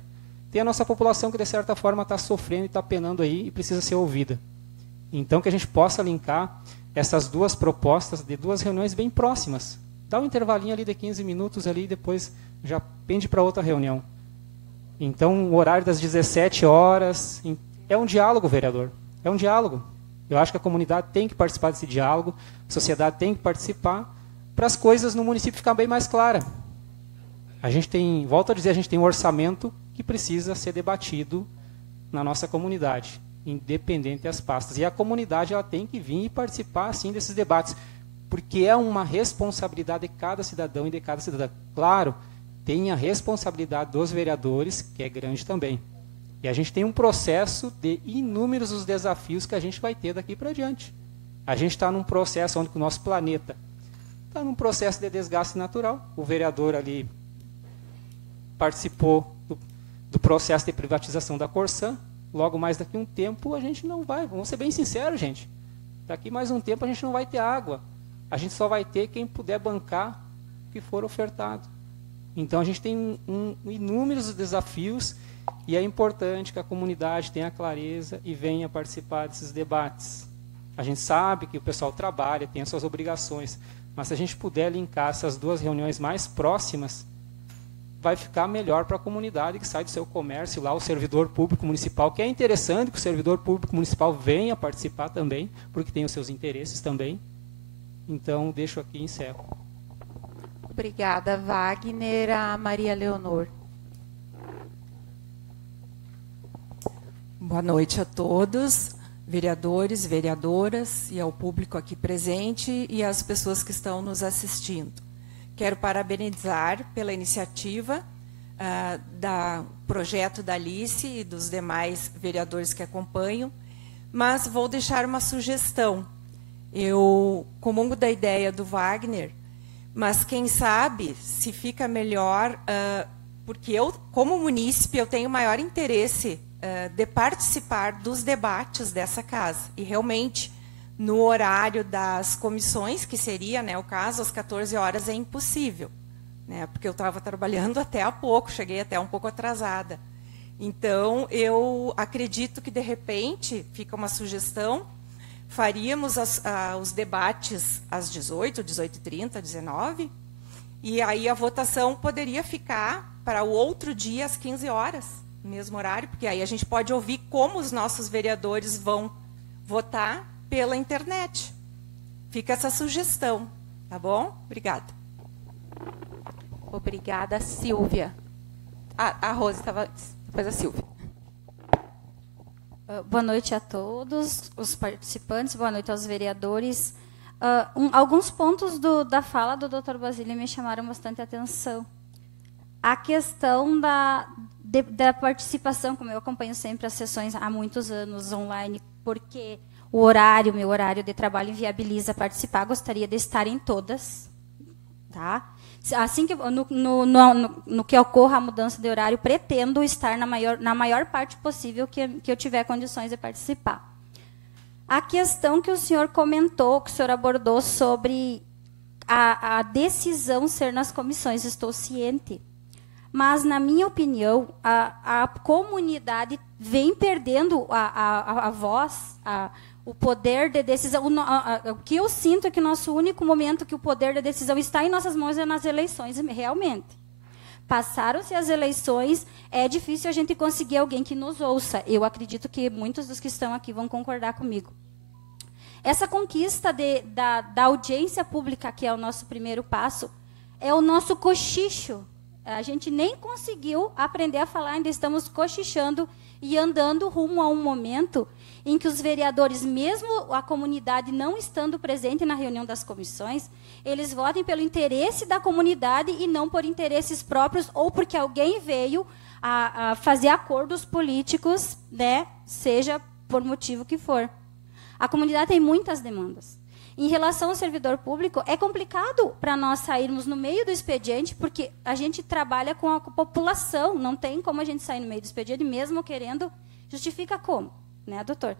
Tem a nossa população que, de certa forma, está sofrendo e está penando aí e precisa ser ouvida. Então, que a gente possa linkar essas duas propostas de duas reuniões bem próximas. Dá um intervalinho ali de 15 minutos ali e depois já pende para outra reunião. Então, o horário das 17 horas é um diálogo, vereador. É um diálogo. Eu acho que a comunidade tem que participar desse diálogo, a sociedade tem que participar para as coisas no município ficar bem mais claras. A gente tem, volto a dizer, a gente tem um orçamento que precisa ser debatido na nossa comunidade, independente das pastas. E a comunidade ela tem que vir e participar assim desses debates, porque é uma responsabilidade de cada cidadão e de cada cidadã. Claro, tem a responsabilidade dos vereadores, que é grande também. E a gente tem um processo de inúmeros os desafios que a gente vai ter daqui para diante. A gente está num processo onde o nosso planeta está num processo de desgaste natural. O vereador ali participou do processo de privatização da Corsã. Logo mais daqui a um tempo a gente não vai, vamos ser bem sinceros, gente. Daqui mais um tempo a gente não vai ter água. A gente só vai ter quem puder bancar o que for ofertado. Então a gente tem inúmeros desafios e é importante que a comunidade tenha clareza e venha participar desses debates. A gente sabe que o pessoal trabalha, tem as suas obrigações, mas se a gente puder linkar essas duas reuniões mais próximas, vai ficar melhor para a comunidade que sai do seu comércio lá, o servidor público municipal, que é interessante que o servidor público municipal venha participar também, porque tem os seus interesses também. Então, deixo aqui e encerro. Obrigada, Wagner. A Maria Leonor. Boa noite a todos, vereadores, vereadoras e ao público aqui presente e às pessoas que estão nos assistindo. Quero parabenizar pela iniciativa do projeto da Alice e dos demais vereadores que acompanham, mas vou deixar uma sugestão. Eu comungo da ideia do Wagner, mas quem sabe se fica melhor, porque eu, como munícipe, eu tenho maior interesse de participar dos debates dessa casa. E realmente, no horário das comissões, que seria, né, o caso, às 14 horas, é impossível, né, porque eu estava trabalhando até há pouco, cheguei até um pouco atrasada. Então, eu acredito que, de repente, fica uma sugestão, faríamos os debates às 18, 18h30, 19h, e aí a votação poderia ficar para o outro dia, às 15 horas, mesmo horário, porque aí a gente pode ouvir como os nossos vereadores vão votar pela internet. Fica essa sugestão, tá bom? Obrigada. Obrigada, Silvia. A Rose estava depois a Silvia. Boa noite a todos os participantes, boa noite aos vereadores. Alguns pontos da fala do Dr. Basílio me chamaram bastante atenção. A questão da participação, como eu acompanho sempre as sessões há muitos anos online, porque meu horário de trabalho inviabiliza participar, gostaria de estar em todas, tá? Assim que no que ocorra a mudança de horário, pretendo estar na maior parte possível que eu tiver condições de participar. A questão que o senhor comentou, que o senhor abordou sobre a decisão ser nas comissões, estou ciente. mas, na minha opinião, a comunidade vem perdendo a voz, o poder de decisão. O que eu sinto é que o nosso único momento que o poder de decisão está em nossas mãos é nas eleições, realmente. Passaram-se as eleições, é difícil a gente conseguir alguém que nos ouça. Eu acredito que muitos dos que estão aqui vão concordar comigo. Essa conquista da audiência pública, que é o nosso primeiro passo, é o nosso cochicho. A gente nem conseguiu aprender a falar, ainda estamos cochichando e andando rumo a um momento em que os vereadores, mesmo a comunidade não estando presente na reunião das comissões, eles votem pelo interesse da comunidade e não por interesses próprios ou porque alguém veio a fazer acordos políticos, né, seja por motivo que for. A comunidade tem muitas demandas. Em relação ao servidor público, é complicado para nós sairmos no meio do expediente, porque a gente trabalha com a população, não tem como a gente sair no meio do expediente, mesmo querendo, justifica como, né, doutor?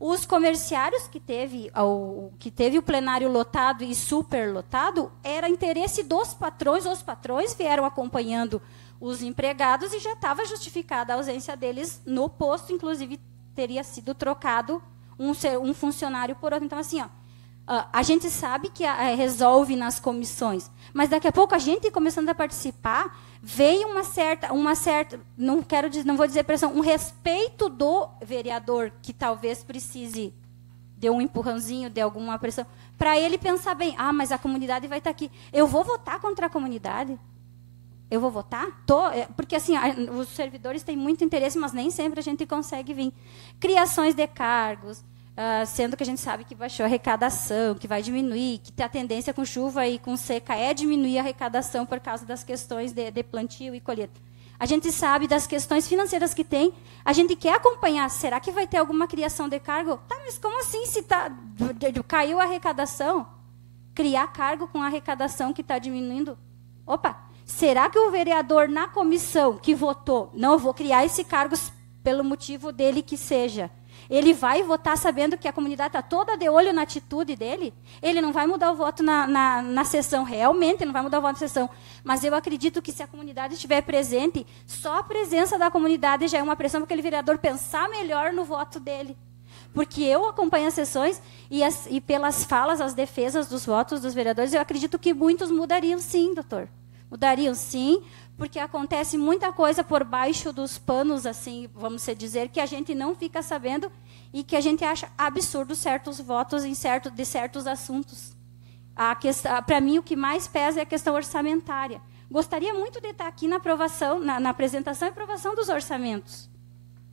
Os comerciários que teve o plenário lotado e superlotado, era interesse dos patrões, os patrões vieram acompanhando os empregados e já estava justificada a ausência deles no posto, inclusive teria sido trocado um funcionário por outro. Então, assim, a gente sabe que resolve nas comissões, mas daqui a pouco a gente começando a participar, veio uma certa, não vou dizer pressão, um respeito do vereador que talvez precise de um empurrãozinho, de alguma pressão, para ele pensar bem, mas a comunidade vai estar aqui, eu vou votar contra a comunidade? Eu vou votar? Porque assim, os servidores têm muito interesse, mas nem sempre a gente consegue vir. Criações de cargos, sendo que a gente sabe que baixou a arrecadação, que vai diminuir, que a tendência com chuva e com seca é diminuir a arrecadação por causa das questões de plantio e colheita. A gente sabe das questões financeiras que tem, a gente quer acompanhar, será que vai ter alguma criação de cargo? Tá, mas como assim se caiu a arrecadação? Criar cargo com a arrecadação que está diminuindo? Opa, será que o vereador na comissão que votou, não, eu vou criar esse cargo pelo motivo dele que seja, ele vai votar sabendo que a comunidade está toda de olho na atitude dele? Ele não vai mudar o voto na sessão, realmente, ele não vai mudar o voto na sessão. Mas eu acredito que se a comunidade estiver presente, só a presença da comunidade já é uma pressão para aquele vereador pensar melhor no voto dele. Porque eu acompanho as sessões e pelas falas, as defesas dos votos dos vereadores, eu acredito que muitos mudariam sim, doutor. Mudariam sim, porque acontece muita coisa por baixo dos panos, assim, vamos dizer, que a gente não fica sabendo e que a gente acha absurdo certos votos de certos assuntos. Para mim, o que mais pesa é a questão orçamentária. Gostaria muito de estar aqui na aprovação, na apresentação e aprovação dos orçamentos.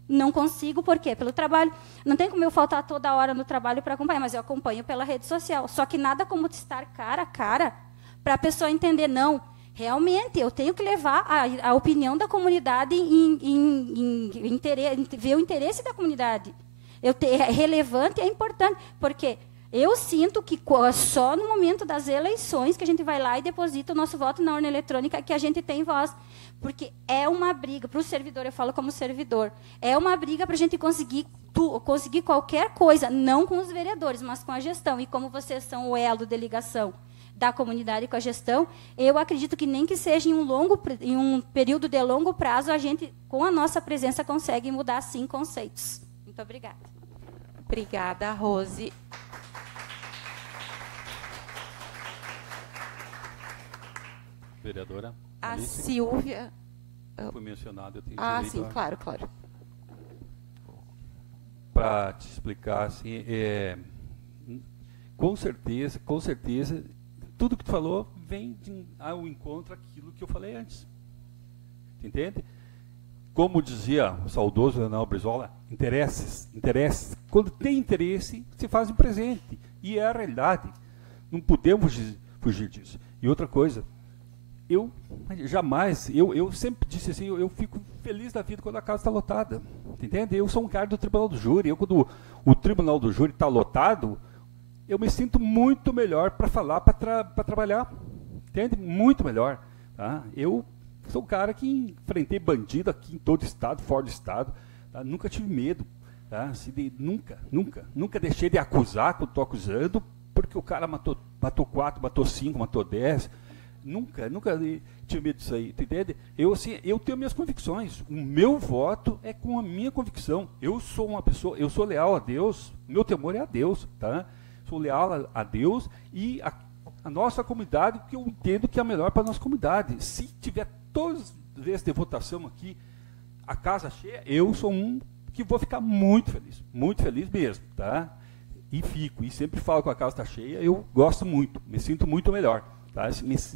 Não consigo, por quê? Pelo trabalho. Não tem como eu faltar toda hora no trabalho para acompanhar, mas eu acompanho pela rede social. Só que nada como estar cara a cara para a pessoa entender, não, realmente, eu tenho que levar a opinião da comunidade ver o interesse da comunidade. É relevante e é importante, porque eu sinto que só no momento das eleições que a gente vai lá e deposita o nosso voto na urna eletrônica que a gente tem voz. Porque é uma briga, para o servidor, eu falo como servidor, é uma briga para a gente conseguir qualquer coisa, não com os vereadores, mas com a gestão. E como vocês são o elo de ligação da comunidade com a gestão, eu acredito que nem que seja em um período de longo prazo, a gente, com a nossa presença, consegue mudar, sim, conceitos. Muito obrigada. Obrigada, Rose. Vereadora A Alice? Silvia... Foi mencionado, eu tenho direito sim, claro, claro. Para te explicar, assim, com certeza, tudo que tu falou vem ao encontro aquilo que eu falei antes. Entende? Como dizia o saudoso Leonel Brizola, interesses. Quando tem interesse, se faz um presente. E é a realidade. Não podemos fugir disso. E outra coisa, eu sempre disse assim, eu fico feliz da vida quando a casa está lotada. Entende? Eu sou um cara do Tribunal do Júri. Quando o Tribunal do Júri está lotado, eu me sinto muito melhor para falar, para trabalhar. Entende? Muito melhor. Tá? Eu sou um cara que enfrentei bandido aqui em todo o estado, fora do estado. Tá? Nunca tive medo. Tá? Nunca deixei de acusar quando estou acusando, porque o cara matou 4, matou 5, matou 10. Nunca tive medo disso aí, tu entende? Eu tenho minhas convicções. O meu voto é com a minha convicção. Eu sou uma pessoa, eu sou leal a Deus, meu temor é a Deus, tá? Sou leal a Deus e a nossa comunidade, que eu entendo que é a melhor para a nossa comunidade. Se tiver todas as vezes de votação aqui, a casa cheia, eu sou um que vou ficar muito feliz mesmo, tá? E sempre falo que a casa está cheia, eu gosto muito, me sinto muito melhor. Tá?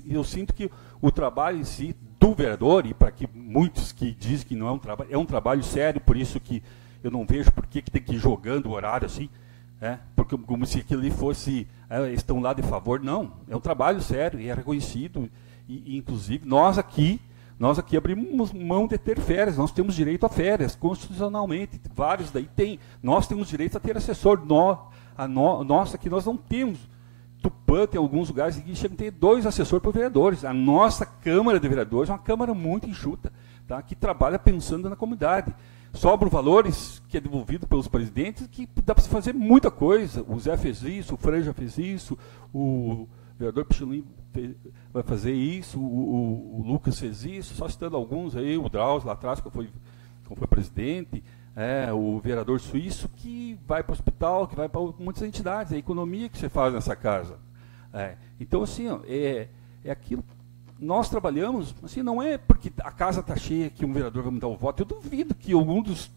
Eu sinto que o trabalho em si do vereador, e para que muitos que dizem que não é um trabalho sério, por isso que eu não vejo por que tem que ir jogando o horário assim, porque como se aquilo ali fosse, estão lá de favor. Não, é um trabalho sério e é reconhecido, e inclusive nós aqui abrimos mão de ter férias, nós temos direito a férias, constitucionalmente, vários daí têm, nós temos direito a ter assessor, nós aqui nós não temos. Tupã tem alguns lugares que chegam a ter 2 assessores por vereadores. A nossa Câmara de Vereadores é uma Câmara muito enxuta, tá? Que trabalha pensando na comunidade. Sobram valores que é devolvido pelos presidentes, que dá para se fazer muita coisa. O Zé fez isso, o Fran já fez isso, o vereador Pichulin vai fazer isso, o Lucas fez isso, só citando alguns aí, o Drauzio lá atrás, que foi presidente, o vereador suíço que vai para o hospital, que vai para muitas entidades, a economia que você faz nessa casa. Então, assim, é aquilo. Nós trabalhamos, assim, não é porque a casa está cheia que um vereador vai mudar o voto. Eu duvido que algum dos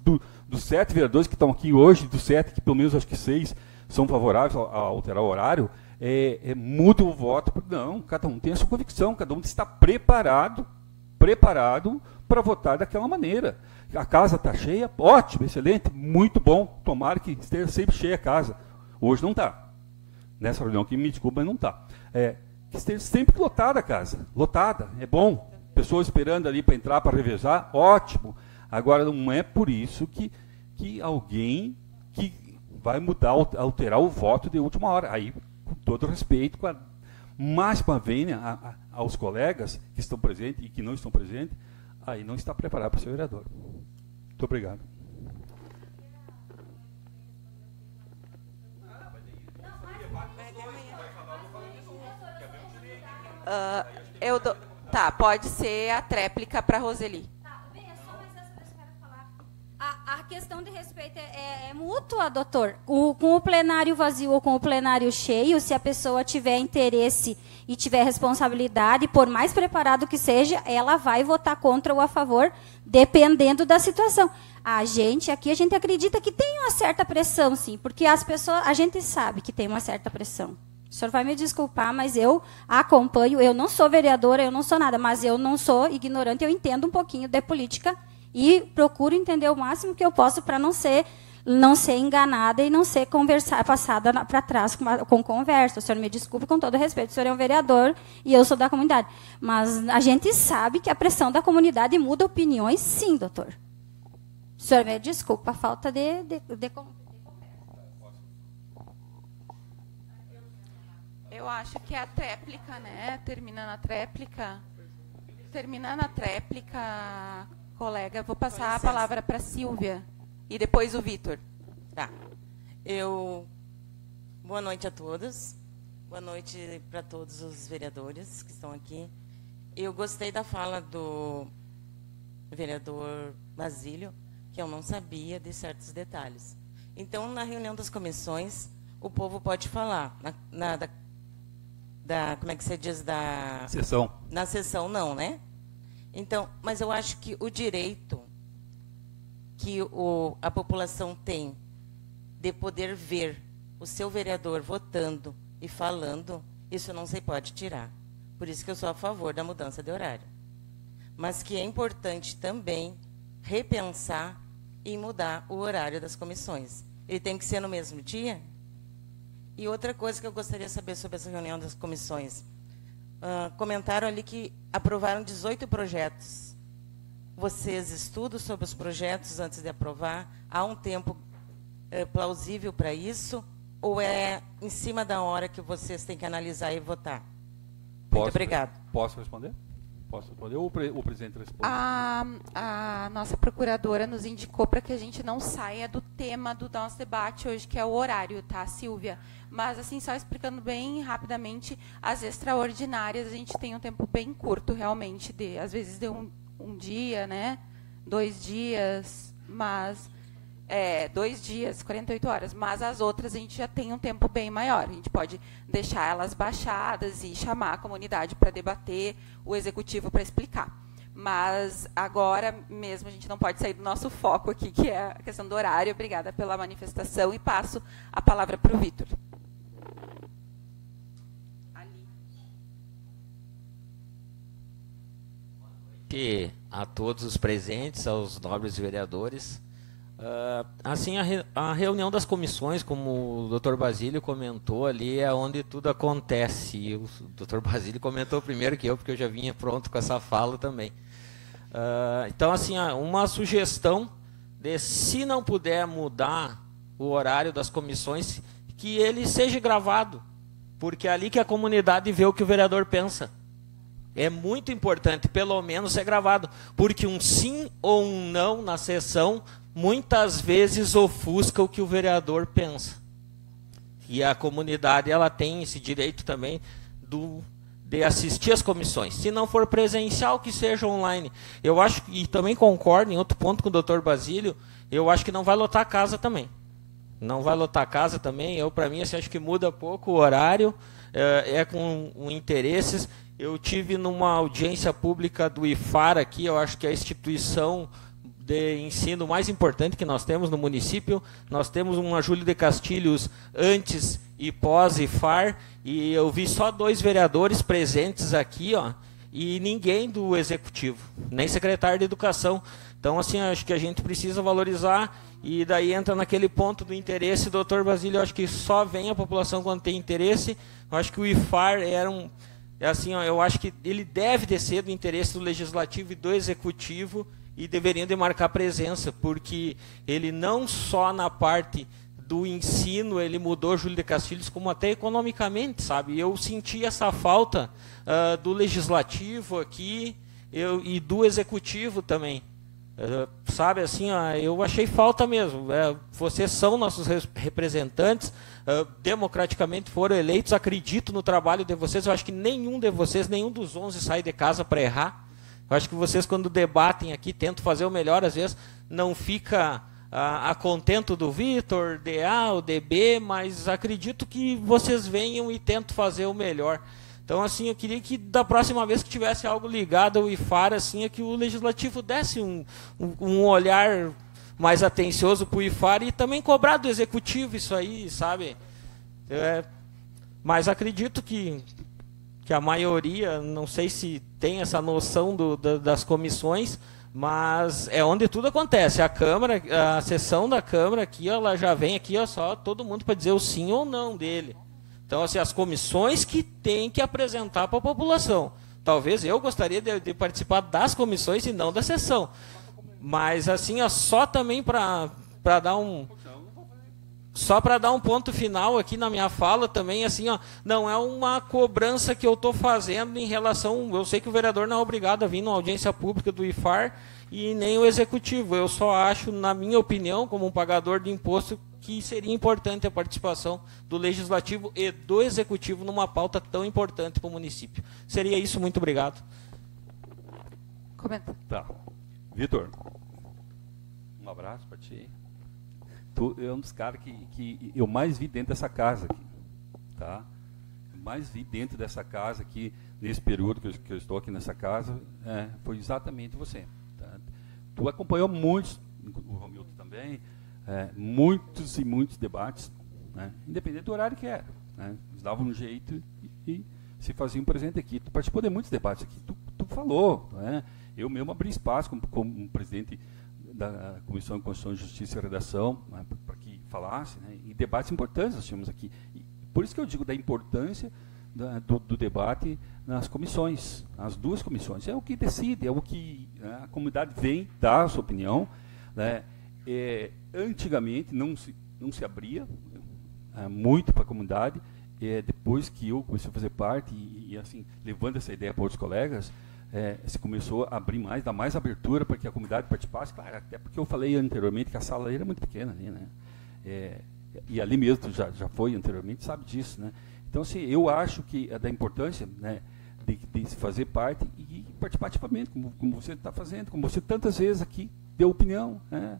7 vereadores que estão aqui hoje, dos 7, que pelo menos acho que 6 são favoráveis a alterar o horário, muda o voto. Não, cada um tem a sua convicção, cada um está preparado para votar daquela maneira. A casa está cheia, ótimo, excelente, muito bom. Tomara que esteja sempre cheia a casa. Hoje não está. Nessa reunião aqui, me desculpa, mas não está. Que esteja sempre lotada a casa. Lotada, é bom. Pessoas esperando ali para entrar, para revezar, ótimo. Agora, não é por isso que alguém que vai mudar, alterar o voto de última hora. Aí, com todo respeito, com a máxima vênia aos colegas que estão presentes e que não estão presentes, aí não está preparado para ser vereador. Muito obrigado. Tá, pode ser a tréplica para a Roseli. Tá, bem, é só mais essa coisa que eu quero falar. A questão de respeito é mútua, doutor. Com o plenário vazio ou com o plenário cheio, se a pessoa tiver interesse e tiver responsabilidade, por mais preparado que seja, ela vai votar contra ou a favor, dependendo da situação. A gente acredita que tem uma certa pressão, sim, porque a gente sabe que tem uma certa pressão. O senhor vai me desculpar, mas eu acompanho, eu não sou vereadora, eu não sou nada, mas eu não sou ignorante, eu entendo um pouquinho de política e procuro entender o máximo que eu posso para não ser enganada e não ser passada para trás com conversa. O senhor me desculpe com todo respeito, o senhor é um vereador e eu sou da comunidade. Mas a gente sabe que a pressão da comunidade muda opiniões, sim, doutor. O senhor me desculpa a falta de Eu acho que é a tréplica, né? Terminando a tréplica, colega, vou passar a palavra para a Silvia e depois o Vitor. Tá. Boa noite a todos. Boa noite para todos os vereadores que estão aqui. Eu gostei da fala do vereador Basílio, que eu não sabia de certos detalhes. Então, na reunião das comissões, o povo pode falar. Como é que você diz? Da sessão. Na sessão, não, né? Então, mas eu acho que o direito que a população tem de poder ver o seu vereador votando e falando, isso não se pode tirar. Por isso que eu sou a favor da mudança de horário. Mas que é importante também repensar e mudar o horário das comissões. Ele tem que ser no mesmo dia? E outra coisa que eu gostaria de saber sobre essa reunião das comissões. Comentaram ali que aprovaram 18 projetos. Vocês estudam sobre os projetos antes de aprovar? Há um tempo plausível para isso? Ou é em cima da hora que vocês têm que analisar e votar? Muito obrigado. Posso responder? Posso responder ou o presidente responde? A nossa procuradora nos indicou para que a gente não saia do tema do nosso debate hoje, que é o horário, tá, Silvia? Mas, assim, só explicando bem rapidamente, as extraordinárias a gente tem um tempo bem curto, realmente, às vezes de um dia, né? 2 dias, mas... 2 dias, 48 horas, mas as outras a gente já tem um tempo bem maior. A gente pode deixar elas baixadas e chamar a comunidade para debater, o executivo para explicar. Mas agora mesmo a gente não pode sair do nosso foco aqui, que é a questão do horário. Obrigada pela manifestação e passo a palavra para o Vitor. A todos os presentes, aos nobres vereadores. Assim, a reunião das comissões, como o Dr. Basílio comentou ali, é onde tudo acontece. E o Dr. Basílio comentou primeiro que eu, porque eu já vinha pronto com essa fala também. Então, assim, uma sugestão de, se não puder mudar o horário das comissões, que ele seja gravado, porque é ali que a comunidade vê o que o vereador pensa. É muito importante, pelo menos, ser gravado, porque um sim ou um não na sessão muitas vezes ofusca o que o vereador pensa. E a comunidade, ela tem esse direito também de assistir às comissões. Se não for presencial, que seja online. Eu acho, e também concordo em outro ponto com o Dr. Basílio, eu acho que não vai lotar a casa também. Não vai lotar a casa também. Para mim, assim, acho que muda pouco o horário, com interesses. Eu tive numa audiência pública do IFAR aqui, eu acho que é a instituição de ensino mais importante que nós temos no município. Nós temos uma Júlio de Castilhos antes e pós IFAR, e eu vi só 2 vereadores presentes aqui, ó, e ninguém do executivo, nem secretário de educação. Então, assim, acho que a gente precisa valorizar, e daí entra naquele ponto do interesse. Dr. Basílio, eu acho que só vem a população quando tem interesse. Eu acho que o IFAR eu acho que ele deve descer do interesse do legislativo e do executivo, e deveriam demarcar presença, porque ele não só na parte do ensino, ele mudou Júlio de Castilhos, como até economicamente, sabe? Eu senti essa falta do legislativo aqui e do executivo também. Sabe, assim, eu achei falta mesmo. Vocês são nossos representantes, democraticamente foram eleitos, acredito no trabalho de vocês. Eu acho que nenhum dos 11 sai de casa para errar. Eu acho que vocês, quando debatem aqui, tentam fazer o melhor, às vezes não fica a contento do Vitor, de A ou de B, mas acredito que vocês venham e tentam fazer o melhor. Então, assim, eu queria que da próxima vez que tivesse algo ligado ao IFAR, assim, é que o legislativo desse um olhar mais atencioso para o IFAR e também cobrar do executivo isso aí, sabe? Mas acredito que a maioria, não sei se tem essa noção das comissões, mas é onde tudo acontece. A Câmara, a sessão da Câmara aqui, ela já vem aqui, só todo mundo para dizer o sim ou não dele. Então, assim, as comissões que tem que apresentar para a população. Talvez eu gostaria de participar das comissões e não da sessão. Mas, assim, só também para dar um... Só para dar um ponto final aqui na minha fala também, assim, não é uma cobrança que eu estou fazendo em relação... Eu sei que o vereador não é obrigado a vir numa audiência pública do IFAR e nem o executivo. Eu só acho, na minha opinião, como um pagador de imposto, que seria importante a participação do Legislativo e do Executivo numa pauta tão importante para o município. Seria isso, muito obrigado. Comenta. Tá. Vitor, um abraço para ti. Tu é um dos caras que eu mais vi dentro dessa casa aqui, tá? Mais vi dentro dessa casa aqui, nesse período que eu estou aqui nessa casa, foi exatamente você. Tá? Tu acompanhou muitos, o Romildo também, muitos e muitos debates, né? Independente do horário que era, né? Eles davam um jeito e se faziam presente aqui. Tu participou de muitos debates aqui, tu falou, né? Eu mesmo abri espaço como presidente da Comissão de Constituição, Justiça e Redação, né, para que falasse, né, e debates importantes nós tínhamos aqui. E por isso que eu digo da importância do debate nas comissões, as 2 comissões. É o que decide, é o que a comunidade vem dar a sua opinião, né. Antigamente não se abria muito para a comunidade. Depois que eu comecei a fazer parte e assim, levando essa ideia para outros colegas, se começou a abrir mais, dar mais abertura para que a comunidade participasse, claro, até porque eu falei anteriormente que a sala era muito pequena ali, né? E ali mesmo, tu já foi anteriormente, sabe disso, né? Então, assim, eu acho que é da importância, né, de se fazer parte e participar ativamente, como você está fazendo, como você tantas vezes aqui deu opinião, né?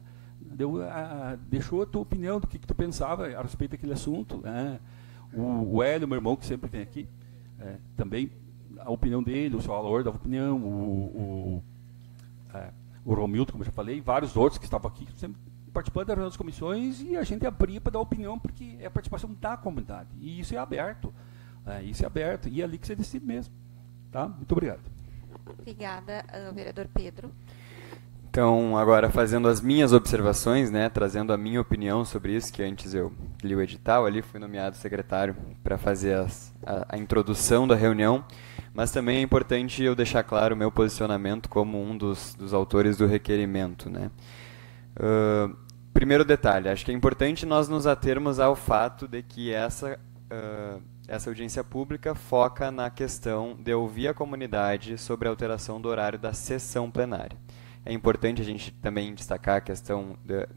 Deixou a tua opinião do que tu pensava a respeito daquele assunto, né? O Hélio, meu irmão, que sempre vem aqui, também a opinião dele, o seu Alor dava opinião, o Romildo, como eu já falei, vários outros que estavam aqui, sempre participando das comissões, e a gente abria para dar opinião, porque é a participação da comunidade, e isso é aberto, e é ali que você decide mesmo. Tá? Muito obrigado. Obrigada, vereador Pedro. Então, agora fazendo as minhas observações, né, trazendo a minha opinião sobre isso, que antes eu li o edital ali, fui nomeado secretário para fazer a introdução da reunião, mas também é importante eu deixar claro o meu posicionamento como um dos autores do requerimento, né. Primeiro detalhe, acho que é importante nós nos atermos ao fato de que essa audiência pública foca na questão de ouvir a comunidade sobre a alteração do horário da sessão plenária. É importante a gente também destacar a questão de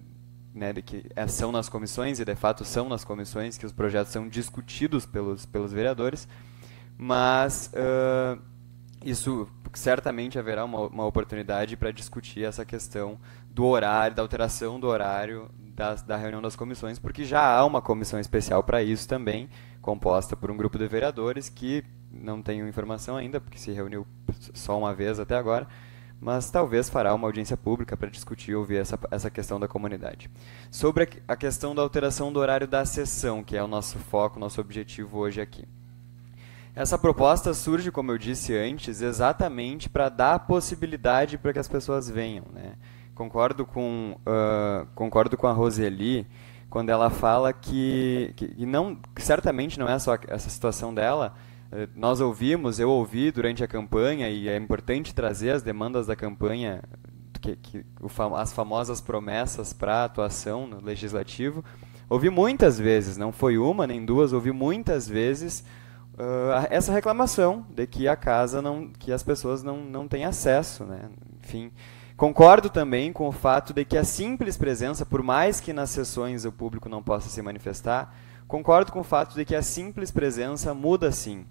que são nas comissões, e de fato são nas comissões que os projetos são discutidos pelos vereadores, mas isso certamente haverá uma oportunidade para discutir essa questão do horário, da alteração do horário da reunião das comissões, porque já há uma comissão especial para isso também, composta por um grupo de vereadores que não tenho informação ainda, porque se reuniu só uma vez até agora, mas talvez fará uma audiência pública para discutir e ouvir essa questão da comunidade. Sobre a questão da alteração do horário da sessão, que é o nosso foco, nosso objetivo hoje aqui. Essa proposta surge, como eu disse antes, exatamente para dar a possibilidade para que as pessoas venham, né? Concordo com a Roseli quando ela fala que certamente não é só essa situação dela. Eu ouvi durante a campanha, e é importante trazer as demandas da campanha, as famosas promessas para a atuação no Legislativo. Ouvi muitas vezes, não foi uma nem duas, ouvi muitas vezes essa reclamação de que que as pessoas não têm acesso, né? Enfim, concordo também com o fato de que a simples presença, por mais que nas sessões o público não possa se manifestar, concordo com o fato de que a simples presença muda, sim,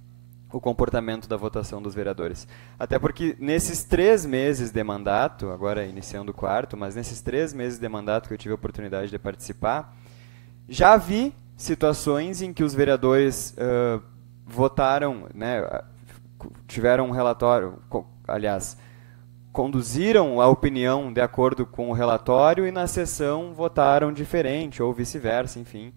o comportamento da votação dos vereadores. Até porque nesses 3 meses de mandato, agora iniciando o 4º, mas nesses 3 meses de mandato que eu tive a oportunidade de participar, já vi situações em que os vereadores votaram, né, tiveram um relatório, aliás, conduziram a opinião de acordo com o relatório e na sessão votaram diferente, ou vice-versa, enfim.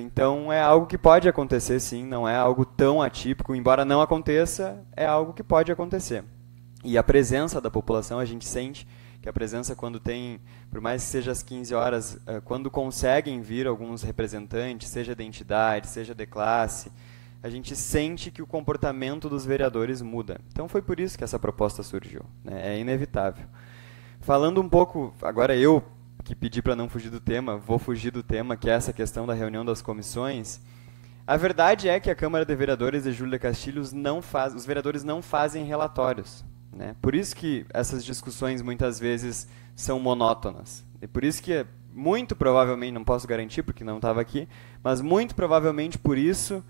Então é algo que pode acontecer, sim, não é algo tão atípico, embora não aconteça, é algo que pode acontecer. E a presença da população, a gente sente que a presença quando tem, por mais que seja às 15 horas, quando conseguem vir alguns representantes, seja de entidade, seja de classe, a gente sente que o comportamento dos vereadores muda. Então foi por isso que essa proposta surgiu, né? É inevitável. Falando um pouco, agora eu que pedi para não fugir do tema, vou fugir do tema, que é essa questão da reunião das comissões. A verdade é que a Câmara de Vereadores de Júlio de Castilhos os vereadores não fazem relatórios, né? Por isso que essas discussões muitas vezes são monótonas. E por isso que, muito provavelmente, não posso garantir porque não estava aqui, mas muito provavelmente por isso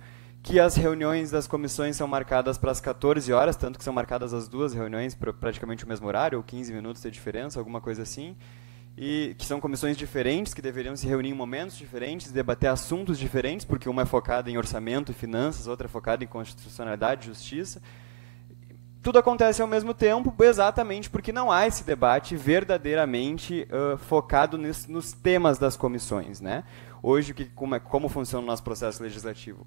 que as reuniões das comissões são marcadas para as 14 horas, tanto que são marcadas as 2 reuniões para praticamente o mesmo horário, ou 15 minutos de diferença, alguma coisa assim, e que são comissões diferentes, que deveriam se reunir em momentos diferentes, debater assuntos diferentes, porque uma é focada em orçamento e finanças, outra é focada em constitucionalidade e justiça. Tudo acontece ao mesmo tempo, exatamente porque não há esse debate verdadeiramente focado nos temas das comissões, né? Hoje, como funciona o nosso processo legislativo?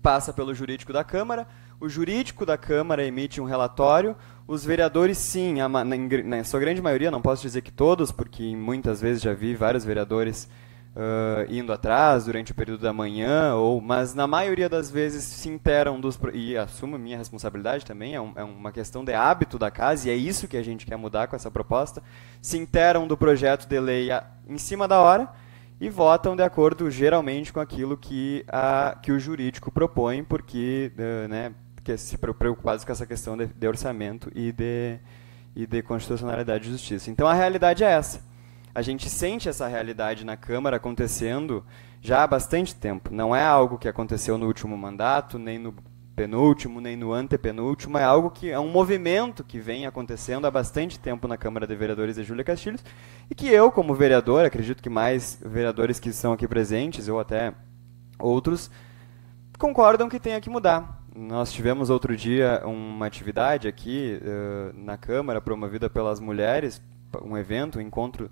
Passa pelo jurídico da Câmara, o jurídico da Câmara emite um relatório, os vereadores, sim, na sua grande maioria, não posso dizer que todos, porque muitas vezes já vi vários vereadores indo atrás durante o período da manhã, mas na maioria das vezes se interam e assumo a minha responsabilidade também, é uma questão de hábito da casa, e é isso que a gente quer mudar com essa proposta, se interam do projeto de lei em cima da hora, e votam de acordo, geralmente, com aquilo que o jurídico propõe, porque preocupados com essa questão de orçamento e de constitucionalidade e justiça. Então a realidade é essa. A gente sente essa realidade na Câmara acontecendo já há bastante tempo. Não é algo que aconteceu no último mandato, nem no penúltimo, nem no antepenúltimo. É algo que é um movimento que vem acontecendo há bastante tempo na Câmara de Vereadores de Júlia Castilhos e que eu, como vereador, acredito que mais vereadores que estão aqui presentes, ou até outros, concordam que tenha que mudar. Nós tivemos outro dia uma atividade aqui na Câmara, promovida pelas mulheres, um evento, um encontro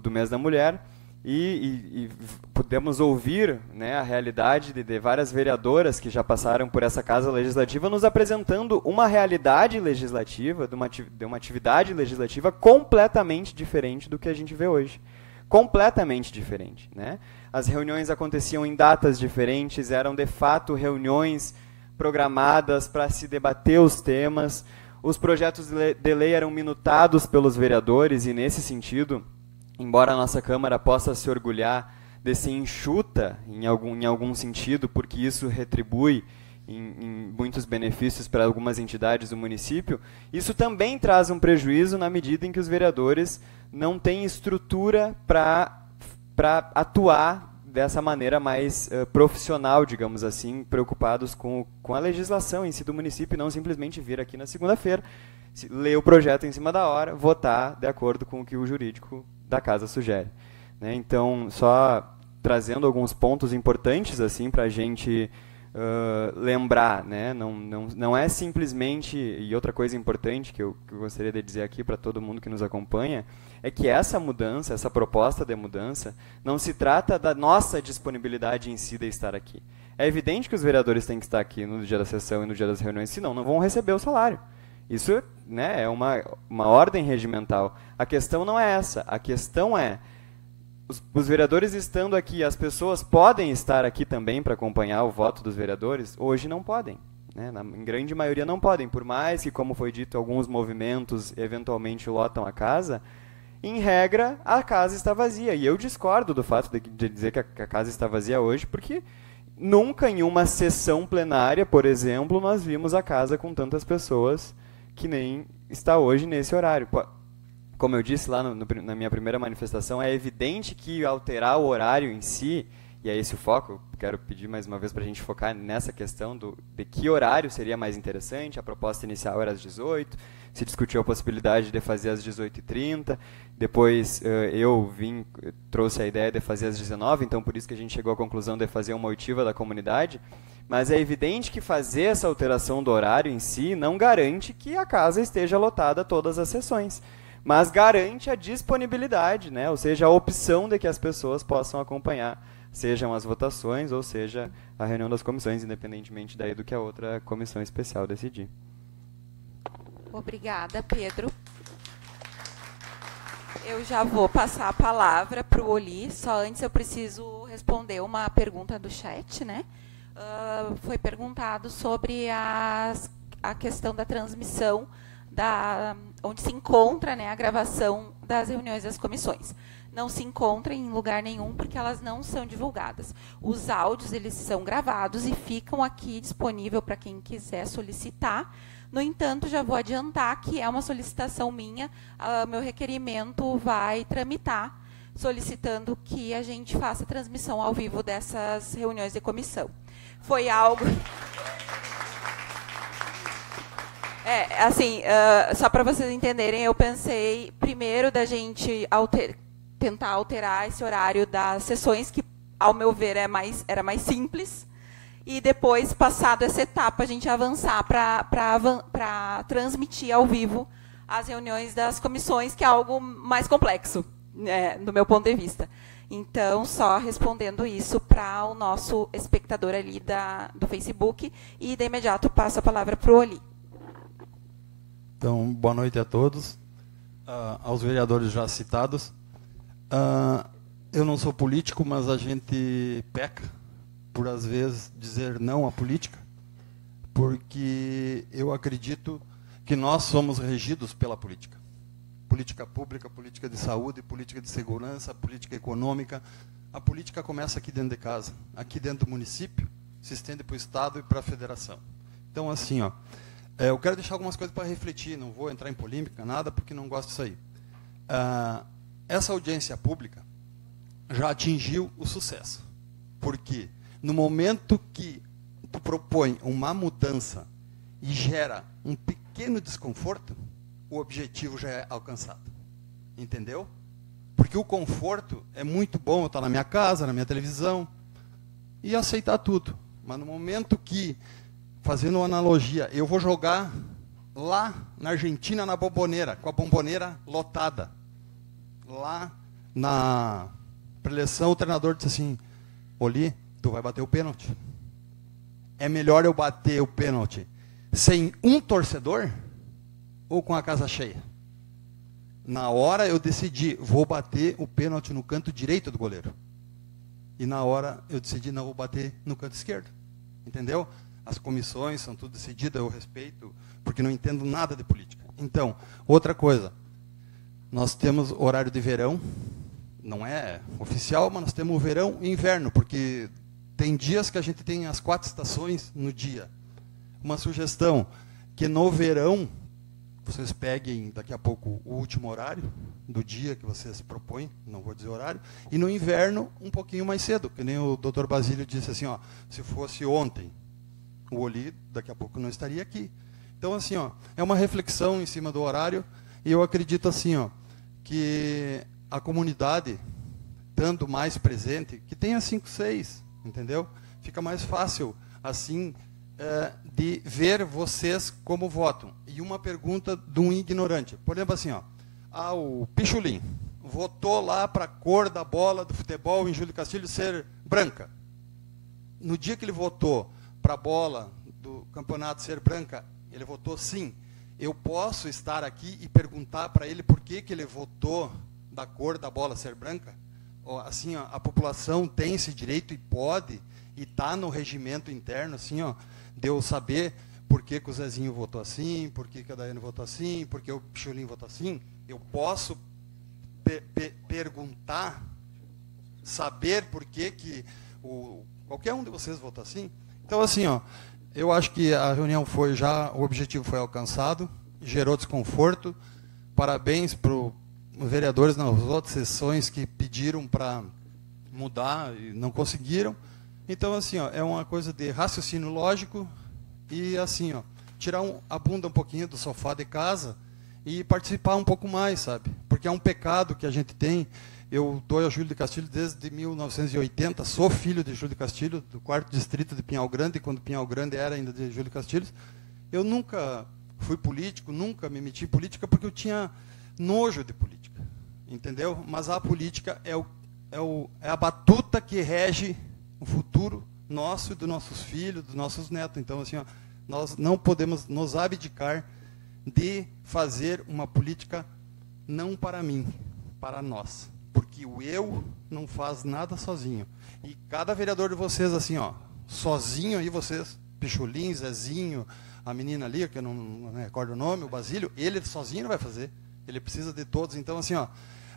do mês da mulher, e pudemos ouvir, né, a realidade de várias vereadoras que já passaram por essa casa legislativa nos apresentando uma realidade legislativa, de uma atividade legislativa completamente diferente do que a gente vê hoje. Completamente diferente, né? As reuniões aconteciam em datas diferentes, eram de fato reuniões programadas para se debater os temas, os projetos de lei eram minutados pelos vereadores e, nesse sentido, embora a nossa Câmara possa se orgulhar de ser enxuta em algum sentido, porque isso retribui em muitos benefícios para algumas entidades do município, isso também traz um prejuízo na medida em que os vereadores não têm estrutura para atuar dessa maneira mais profissional, digamos assim, preocupados com a legislação em si do município e não simplesmente vir aqui na segunda-feira, ler o projeto em cima da hora, votar de acordo com o que o jurídico da casa sugere, né? Então, só trazendo alguns pontos importantes assim para a gente lembrar, né? Não é simplesmente, e outra coisa importante que eu gostaria de dizer aqui para todo mundo que nos acompanha, é que essa mudança, essa proposta de mudança, não se trata da nossa disponibilidade em si de estar aqui. É evidente que os vereadores têm que estar aqui no dia da sessão e no dia das reuniões, senão não vão receber o salário. Isso, né, é uma ordem regimental. A questão não é essa, a questão é os vereadores estando aqui, as pessoas podem estar aqui também para acompanhar o voto dos vereadores? Hoje não podem, né? Em grande maioria não podem, por mais que, como foi dito, alguns movimentos eventualmente lotam a casa, em regra, a casa está vazia. E eu discordo do fato de dizer que a casa está vazia hoje, porque nunca em uma sessão plenária, por exemplo, nós vimos a casa com tantas pessoas que nem está hoje nesse horário. Como eu disse lá na minha primeira manifestação, é evidente que alterar o horário em si, e é esse o foco, eu quero pedir mais uma vez para a gente focar nessa questão de que horário seria mais interessante. A proposta inicial era às 18, se discutiu a possibilidade de fazer às 18h30, depois eu trouxe a ideia de fazer às 19, então por isso que a gente chegou à conclusão de fazer uma oitiva da comunidade, mas é evidente que fazer essa alteração do horário em si não garante que a casa esteja lotada todas as sessões, mas garante a disponibilidade, né? Ou seja, a opção de que as pessoas possam acompanhar, sejam as votações ou seja a reunião das comissões, independentemente daí do que a outra comissão especial decidir. Obrigada, Pedro. Eu já vou passar a palavra para o Oli, só antes eu preciso responder uma pergunta do chat, né? Foi perguntado sobre a questão da transmissão, onde se encontra, né, a gravação das reuniões das comissões. Não se encontra em lugar nenhum porque elas não são divulgadas. Os áudios, eles são gravados e ficam aqui disponível para quem quiser solicitar. No entanto, já vou adiantar que é uma solicitação minha, meu requerimento vai tramitar, solicitando que a gente faça a transmissão ao vivo dessas reuniões de comissão. Foi algo... só para vocês entenderem, eu pensei primeiro da gente tentar alterar esse horário das sessões, que, ao meu ver, era mais simples, e depois, passado essa etapa, a gente avançar para transmitir ao vivo as reuniões das comissões, que é algo mais complexo, né, do meu ponto de vista. Então, só respondendo isso para o nosso espectador ali do Facebook, e de imediato passo a palavra para o Oli. Então, boa noite a todos, aos vereadores já citados. Eu não sou político, mas a gente peca por, às vezes, dizer não à política, porque eu acredito que nós somos regidos pela política. Política pública, política de saúde, política de segurança, política econômica. A política começa aqui dentro de casa, aqui dentro do município, se estende para o Estado e para a Federação. Então, assim, ó, eu quero deixar algumas coisas para refletir, não vou entrar em polêmica, nada, porque não gosto disso aí. Essa audiência pública já atingiu o sucesso. Porque no momento que tu propõe uma mudança e gera um pequeno desconforto, o objetivo já é alcançado. Entendeu? Porque o conforto é muito bom eu estar na minha casa, na minha televisão, e aceitar tudo. Mas no momento que, fazendo uma analogia, eu vou jogar lá na Argentina, na Bombonera, com a Bombonera lotada. Lá na preleção, o treinador disse assim, Oli, tu vai bater o pênalti. É melhor eu bater o pênalti sem um torcedor ou com a casa cheia? Na hora eu decidi, vou bater o pênalti no canto direito do goleiro. E na hora eu decidi, não, vou bater no canto esquerdo. Entendeu? As comissões são tudo decididas, eu respeito, porque não entendo nada de política. Então, outra coisa, nós temos horário de verão, não é oficial, mas nós temos o verão e inverno, porque tem dias que a gente tem as 4 estações no dia. Uma sugestão, que no verão, vocês peguem daqui a pouco o último horário do dia que vocês propõem, não vou dizer horário, e no inverno um pouquinho mais cedo, que nem o Dr. Basílio disse assim, ó, se fosse ontem, o Oli daqui a pouco não estaria aqui. Então, assim, ó, é uma reflexão em cima do horário, e eu acredito assim, ó, que a comunidade, estando mais presente, que tenha 5, 6, entendeu? Fica mais fácil, assim, de ver vocês como votam. E uma pergunta de um ignorante. Por exemplo, assim, ó, o Pichulim votou lá para a cor da bola do futebol em Júlio Castilho ser branca. No dia que ele votou para a bola do campeonato ser branca, ele votou sim. Eu posso estar aqui e perguntar para ele por que ele votou da cor da bola ser branca? Assim, ó, a população tem esse direito e pode, e está no regimento interno, assim, ó, de eu saber por que o Zezinho votou assim, por que a Daiane votou assim, por que o Pichulim votou assim. Eu posso perguntar, saber por que qualquer um de vocês votou assim. Então, assim, ó, eu acho que a reunião o objetivo foi alcançado, gerou desconforto. Parabéns para os vereadores nas outras sessões que pediram para mudar e não conseguiram. Então, assim, ó, é uma coisa de raciocínio lógico e, assim, ó, tirar a bunda um pouquinho do sofá de casa e participar um pouco mais, sabe? Porque é um pecado que a gente tem. Eu dou a Júlio de Castilho desde 1980, sou filho de Júlio de Castilho, do 4º distrito de Pinhal Grande, quando Pinhal Grande era ainda de Júlio de Castilho. Eu nunca fui político, nunca me meti em política, porque eu tinha nojo de política, entendeu? Mas a política é a batuta que rege o futuro nosso e dos nossos filhos, dos nossos netos. Então, assim, ó, nós não podemos nos abdicar de fazer uma política não para mim, para nós. Porque o eu não faz nada sozinho. E cada vereador de vocês, assim, ó, sozinho aí, vocês, Pichulim, Zezinho, a menina ali, que eu não recordo o nome, o Basílio, ele sozinho não vai fazer. Ele precisa de todos. Então, assim, ó,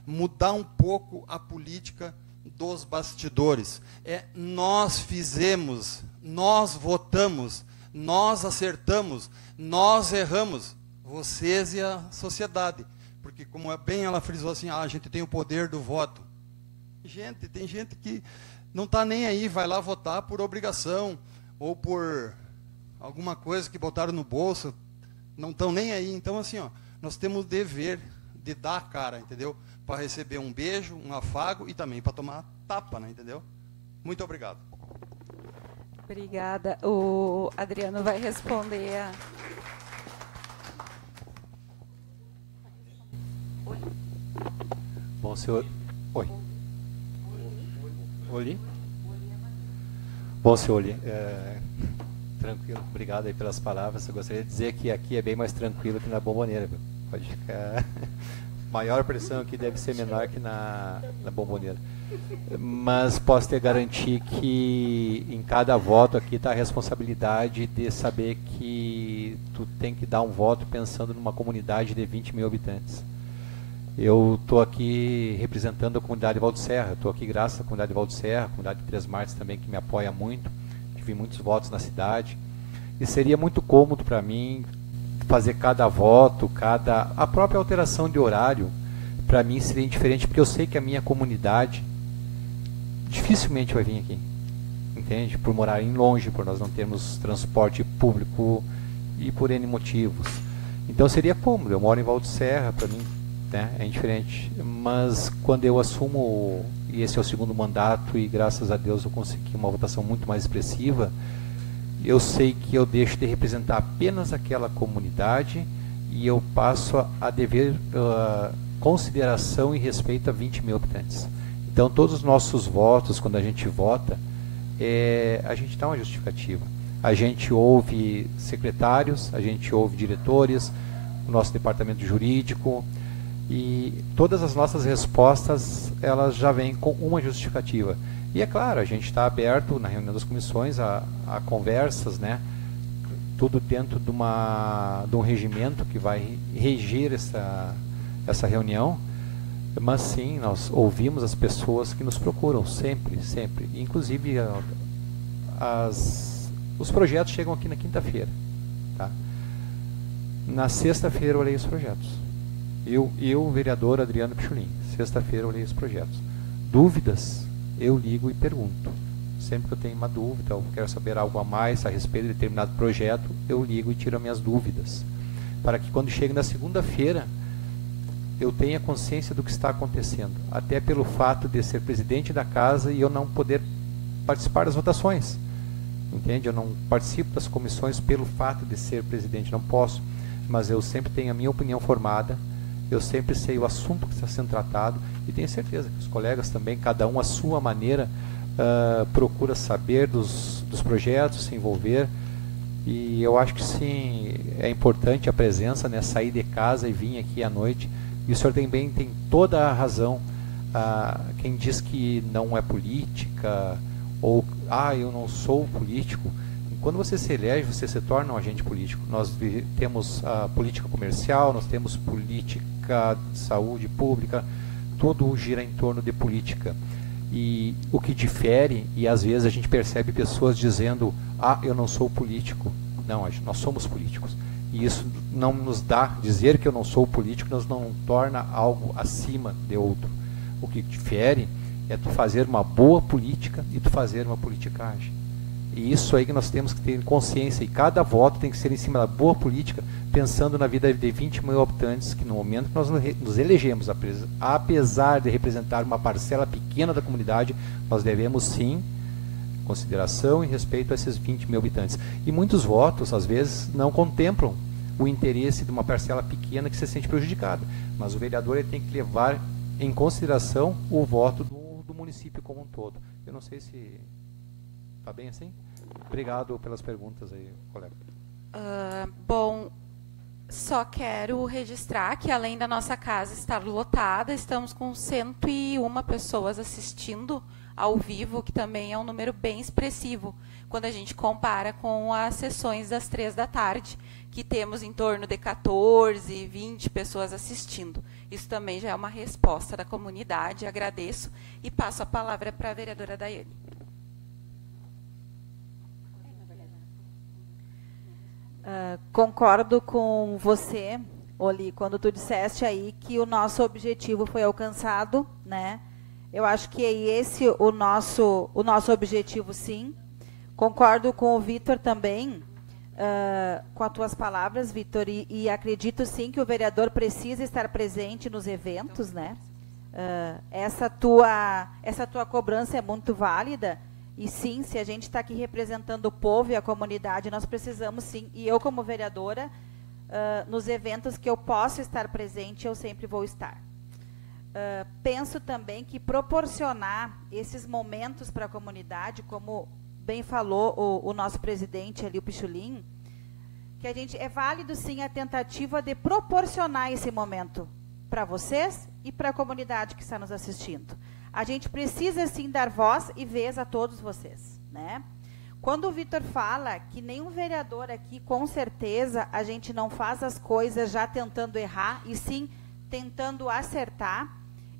mudar um pouco a política dos bastidores. Nós fizemos, nós votamos, nós acertamos, nós erramos, vocês e a sociedade. Porque, como bem ela frisou assim, a gente tem o poder do voto. Gente, tem gente que não está nem aí, vai lá votar por obrigação, ou por alguma coisa que botaram no bolso, não estão nem aí. Então, assim, ó, nós temos o dever de dar a cara, entendeu? Para receber um beijo, um afago e também para tomar tapa, né, entendeu? Muito obrigado. Obrigada. O Adriano vai responder a... Bom, senhor... Oi. Oli? Bom, senhor Oli, tranquilo, obrigado aí pelas palavras. Eu gostaria de dizer que aqui é bem mais tranquilo que na Bombonera. Viu? Pode ficar... Maior pressão aqui deve ser menor que na Bombonera. Mas posso te garantir que em cada voto aqui está a responsabilidade de saber que tu tem que dar um voto pensando numa comunidade de 20 mil habitantes. Eu estou aqui representando a comunidade de Valdo Serra. Estou aqui graças à comunidade de Valdo Serra, a comunidade de Três Martes também, que me apoia muito. Tive muitos votos na cidade. E seria muito cômodo para mim fazer cada voto, a própria alteração de horário, para mim seria indiferente, porque eu sei que a minha comunidade dificilmente vai vir aqui, entende? Por morarem longe, por nós não termos transporte público e por N motivos. Então seria cômodo, eu moro em Valdo Serra, para mim, né, é indiferente. Mas quando eu assumo, e esse é o segundo mandato, e graças a Deus eu consegui uma votação muito mais expressiva, eu sei que eu deixo de representar apenas aquela comunidade e eu passo a dever consideração e respeito a 20 mil habitantes. Então todos os nossos votos, quando a gente vota, a gente dá uma justificativa. A gente ouve secretários, a gente ouve diretores, o nosso departamento jurídico, e todas as nossas respostas, elas já vêm com uma justificativa. E é claro, a gente está aberto na reunião das comissões a conversas, né? Tudo dentro de um regimento que vai reger essa reunião. Mas sim, nós ouvimos as pessoas que nos procuram sempre, sempre. Inclusive, os projetos chegam aqui na quinta-feira. Tá? Na sexta-feira eu olhei os projetos. Eu, vereador Adriano Pichulin, sexta-feira eu olhei os projetos. Dúvidas, eu ligo e pergunto. Sempre que eu tenho uma dúvida, ou quero saber algo a mais a respeito de determinado projeto, eu ligo e tiro as minhas dúvidas. Para que quando chegue na segunda-feira, eu tenha consciência do que está acontecendo. Até pelo fato de ser presidente da casa e eu não poder participar das votações. Entende? Eu não participo das comissões pelo fato de ser presidente, não posso. Mas eu sempre tenho a minha opinião formada, eu sempre sei o assunto que está sendo tratado e tenho certeza que os colegas também, cada um à sua maneira, procura saber dos projetos, se envolver. E eu acho que sim, é importante a presença, né, sair de casa e vir aqui à noite. E o senhor tem toda a razão. Quem diz que não é política, ou eu não sou político, quando você se elege, você se torna um agente político. Nós temos a política comercial, nós temos política de saúde pública, tudo gira em torno de política. E o que difere, e às vezes a gente percebe pessoas dizendo, eu não sou político. Não, nós somos políticos. E isso não nos dá, dizer que eu não sou político, nos não torna algo acima de outro. O que difere é tu fazer uma boa política e tu fazer uma politicagem. E isso aí que nós temos que ter consciência, e cada voto tem que ser em cima da boa política, pensando na vida de 20 mil habitantes, que no momento que nós nos elegemos, apesar de representar uma parcela pequena da comunidade, nós devemos sim consideração e respeito a esses 20 mil habitantes. E muitos votos, às vezes, não contemplam o interesse de uma parcela pequena que se sente prejudicada. Mas o vereador ele tem que levar em consideração o voto do município como um todo. Eu não sei se está bem assim? Obrigado pelas perguntas aí, colega. Bom, só quero registrar que além da nossa casa estar lotada, estamos com 101 pessoas assistindo ao vivo, que também é um número bem expressivo, quando a gente compara com as sessões das 3 da tarde, que temos em torno de 14, 20 pessoas assistindo. Isso também já é uma resposta da comunidade, agradeço, e passo a palavra para a vereadora Daiane. Concordo com você, Oli, quando tu disseste aí que o nosso objetivo foi alcançado, né? Eu acho que é esse o nosso objetivo, sim. Concordo com o Vitor também, com as tuas palavras, Vitor, e acredito sim que o vereador precisa estar presente nos eventos, né? Essa tua cobrança é muito válida. E sim, se a gente está aqui representando o povo e a comunidade, nós precisamos sim, e eu como vereadora, nos eventos que eu posso estar presente, eu sempre vou estar. Penso também que proporcionar esses momentos para a comunidade, como bem falou o nosso presidente ali, o Pichulin, que a gente, é válido sim a tentativa de proporcionar esse momento para vocês e para a comunidade que está nos assistindo. A gente precisa, sim, dar voz e vez a todos vocês, né? Quando o Vitor fala que nenhum vereador aqui, com certeza, a gente não faz as coisas já tentando errar, e sim tentando acertar,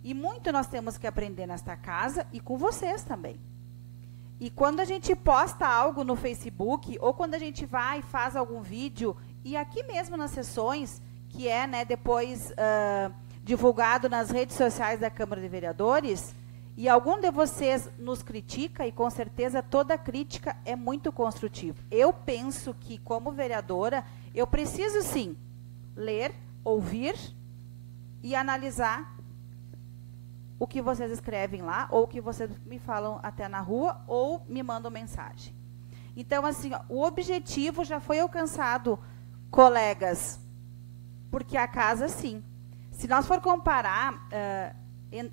e muito nós temos que aprender nesta casa e com vocês também. E quando a gente posta algo no Facebook, ou quando a gente vai e faz algum vídeo, e aqui mesmo nas sessões, que é, né, depois divulgado nas redes sociais da Câmara de Vereadores, e algum de vocês nos critica, e com certeza toda crítica é muito construtiva. Eu penso que, como vereadora, eu preciso, sim, ler, ouvir e analisar o que vocês escrevem lá, ou o que vocês me falam até na rua, ou me mandam mensagem. Então, assim, ó, o objetivo já foi alcançado, colegas, porque a casa, sim. Se nós for comparar,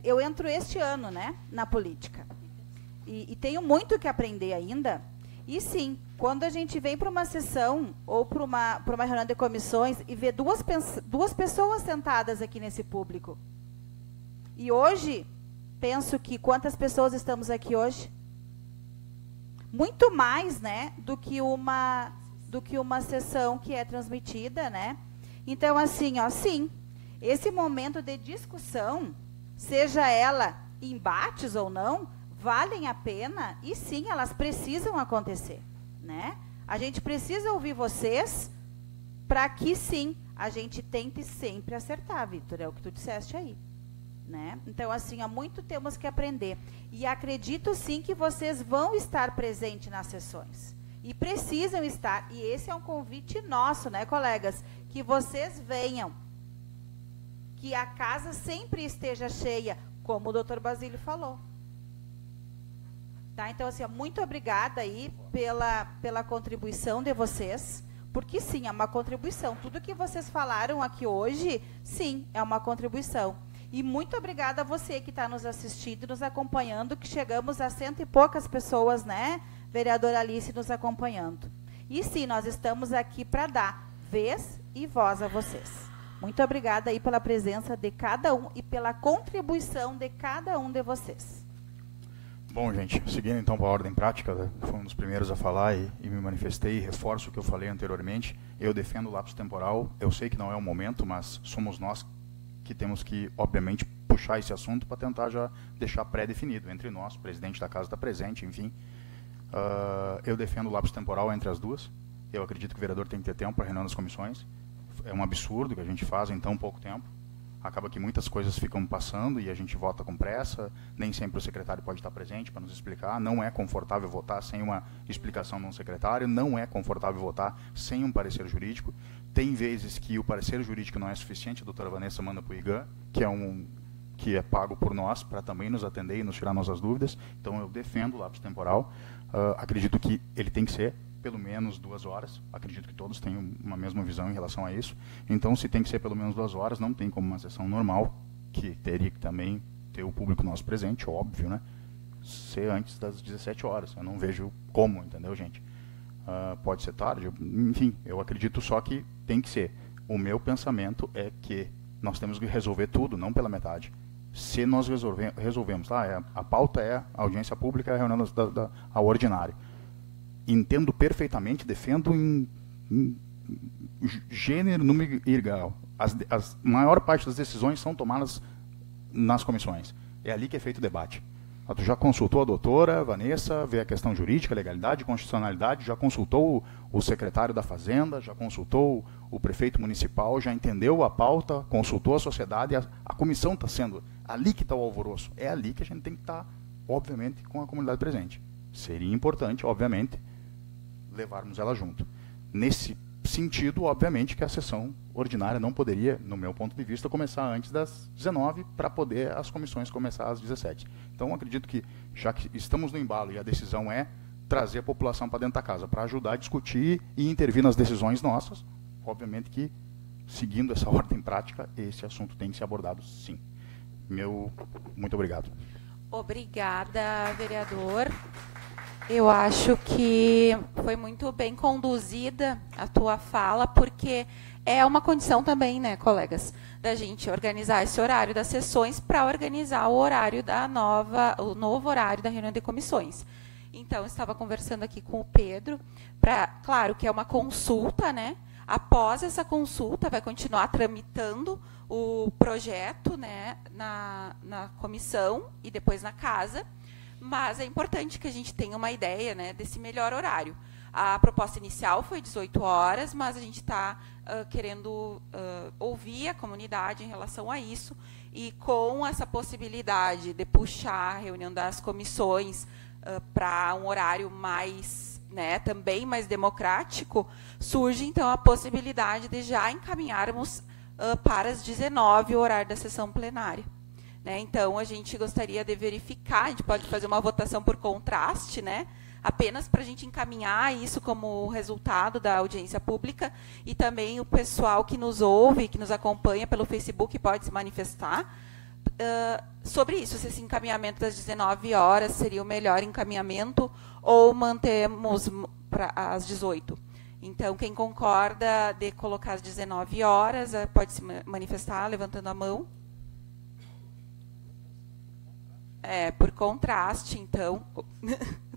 eu entro este ano, né, na política, e tenho muito que aprender ainda, e sim, quando a gente vem para uma sessão, ou para uma reunião de comissões, e vê duas pessoas sentadas aqui nesse público, e hoje, penso que quantas pessoas estamos aqui hoje? Muito mais, né, do que uma sessão que é transmitida, né? Então, assim, ó, sim, esse momento de discussão, seja ela embates ou não, valem a pena e, sim, elas precisam acontecer, né? A gente precisa ouvir vocês para que, sim, a gente tente sempre acertar, Vitor, é o que tu disseste aí. Né? Então, assim, há muito temos que aprender. E acredito, sim, que vocês vão estar presentes nas sessões. E precisam estar. E esse é um convite nosso, né, colegas? Que vocês venham. Que a casa sempre esteja cheia, como o doutor Basílio falou. Tá? Então, assim, muito obrigada aí pela contribuição de vocês. Porque, sim, é uma contribuição. Tudo que vocês falaram aqui hoje, sim, é uma contribuição. E muito obrigada a você que está nos assistindo e nos acompanhando, que chegamos a 100 e poucas pessoas, né, vereadora Alice, nos acompanhando. E sim, nós estamos aqui para dar vez e voz a vocês. Muito obrigada aí pela presença de cada um e pela contribuição de cada um de vocês. Bom, gente, seguindo então para a ordem prática, né, fui um dos primeiros a falar e me manifestei, reforço o que eu falei anteriormente. Eu defendo o lapso temporal, eu sei que não é o momento, mas somos nós que temos que, obviamente, puxar esse assunto para tentar já deixar pré-definido entre nós, o presidente da casa está presente, enfim. Eu defendo o lapso temporal entre as duas. Eu acredito que o vereador tem que ter tempo para reunião das comissões. É um absurdo que a gente faz em tão pouco tempo. Acaba que muitas coisas ficam passando e a gente vota com pressa. Nem sempre o secretário pode estar presente para nos explicar. Não é confortável votar sem uma explicação de um secretário. Não é confortável votar sem um parecer jurídico. Tem vezes que o parecer jurídico não é suficiente, a doutora Vanessa manda para o IGAN, que é pago por nós, para também nos atender e nos tirar nossas dúvidas. Então, eu defendo o lapso temporal. Acredito que ele tem que ser pelo menos 2 horas. Acredito que todos tenham uma mesma visão em relação a isso. Então, se tem que ser pelo menos 2 horas, não tem como uma sessão normal, que teria que também ter o público nosso presente, óbvio, né? Ser antes das 17 horas. Eu não vejo como, entendeu, gente? Pode ser tarde, enfim, eu acredito só que tem que ser. O meu pensamento é que nós temos que resolver tudo, não pela metade. Se nós resolvemos, a pauta é a audiência pública, a reunião a ordinária. Entendo perfeitamente, defendo em gênero, número e grau. A maior parte das decisões são tomadas nas comissões. É ali que é feito o debate. Tu já consultou a doutora Vanessa, vê a questão jurídica, legalidade, constitucionalidade, já consultou o secretário da Fazenda, já consultou o prefeito municipal, já entendeu a pauta, consultou a sociedade, a comissão está sendo ali que está o alvoroço. É ali que a gente tem que estar, obviamente, com a comunidade presente. Seria importante, obviamente, levarmos ela junto. Nesse sentido, obviamente, que a sessão ordinária não poderia, no meu ponto de vista, começar antes das 19 para poder as comissões começar às 17. Então, acredito que, já que estamos no embalo e a decisão é trazer a população para dentro da casa, para ajudar a discutir e intervir nas decisões nossas, obviamente que, seguindo essa ordem prática, esse assunto tem que ser abordado, sim. Muito obrigado. Obrigada, vereador. Eu acho que foi muito bem conduzida a tua fala, porque é uma condição também, né, colegas, da gente organizar esse horário das sessões para organizar o horário o novo horário da reunião de comissões. Então, eu estava conversando aqui com o Pedro, claro que é uma consulta, né? Após essa consulta, vai continuar tramitando o projeto, né, na comissão e depois na casa. mas é importante que a gente tenha uma ideia, né, desse melhor horário. A proposta inicial foi 18 horas, mas a gente está querendo ouvir a comunidade em relação a isso, e com essa possibilidade de puxar a reunião das comissões para um horário mais, né, também mais democrático, surge então a possibilidade de já encaminharmos para as 19 o horário da sessão plenária. Né? Então, a gente gostaria de verificar, a gente pode fazer uma votação por contraste, né? Apenas para a gente encaminhar isso como resultado da audiência pública, e também o pessoal que nos ouve, que nos acompanha pelo Facebook pode se manifestar sobre isso, se esse encaminhamento das 19 horas seria o melhor encaminhamento ou mantemos para as 18. Então, quem concorda de colocar às 19 horas, pode se manifestar levantando a mão. Por contraste, então,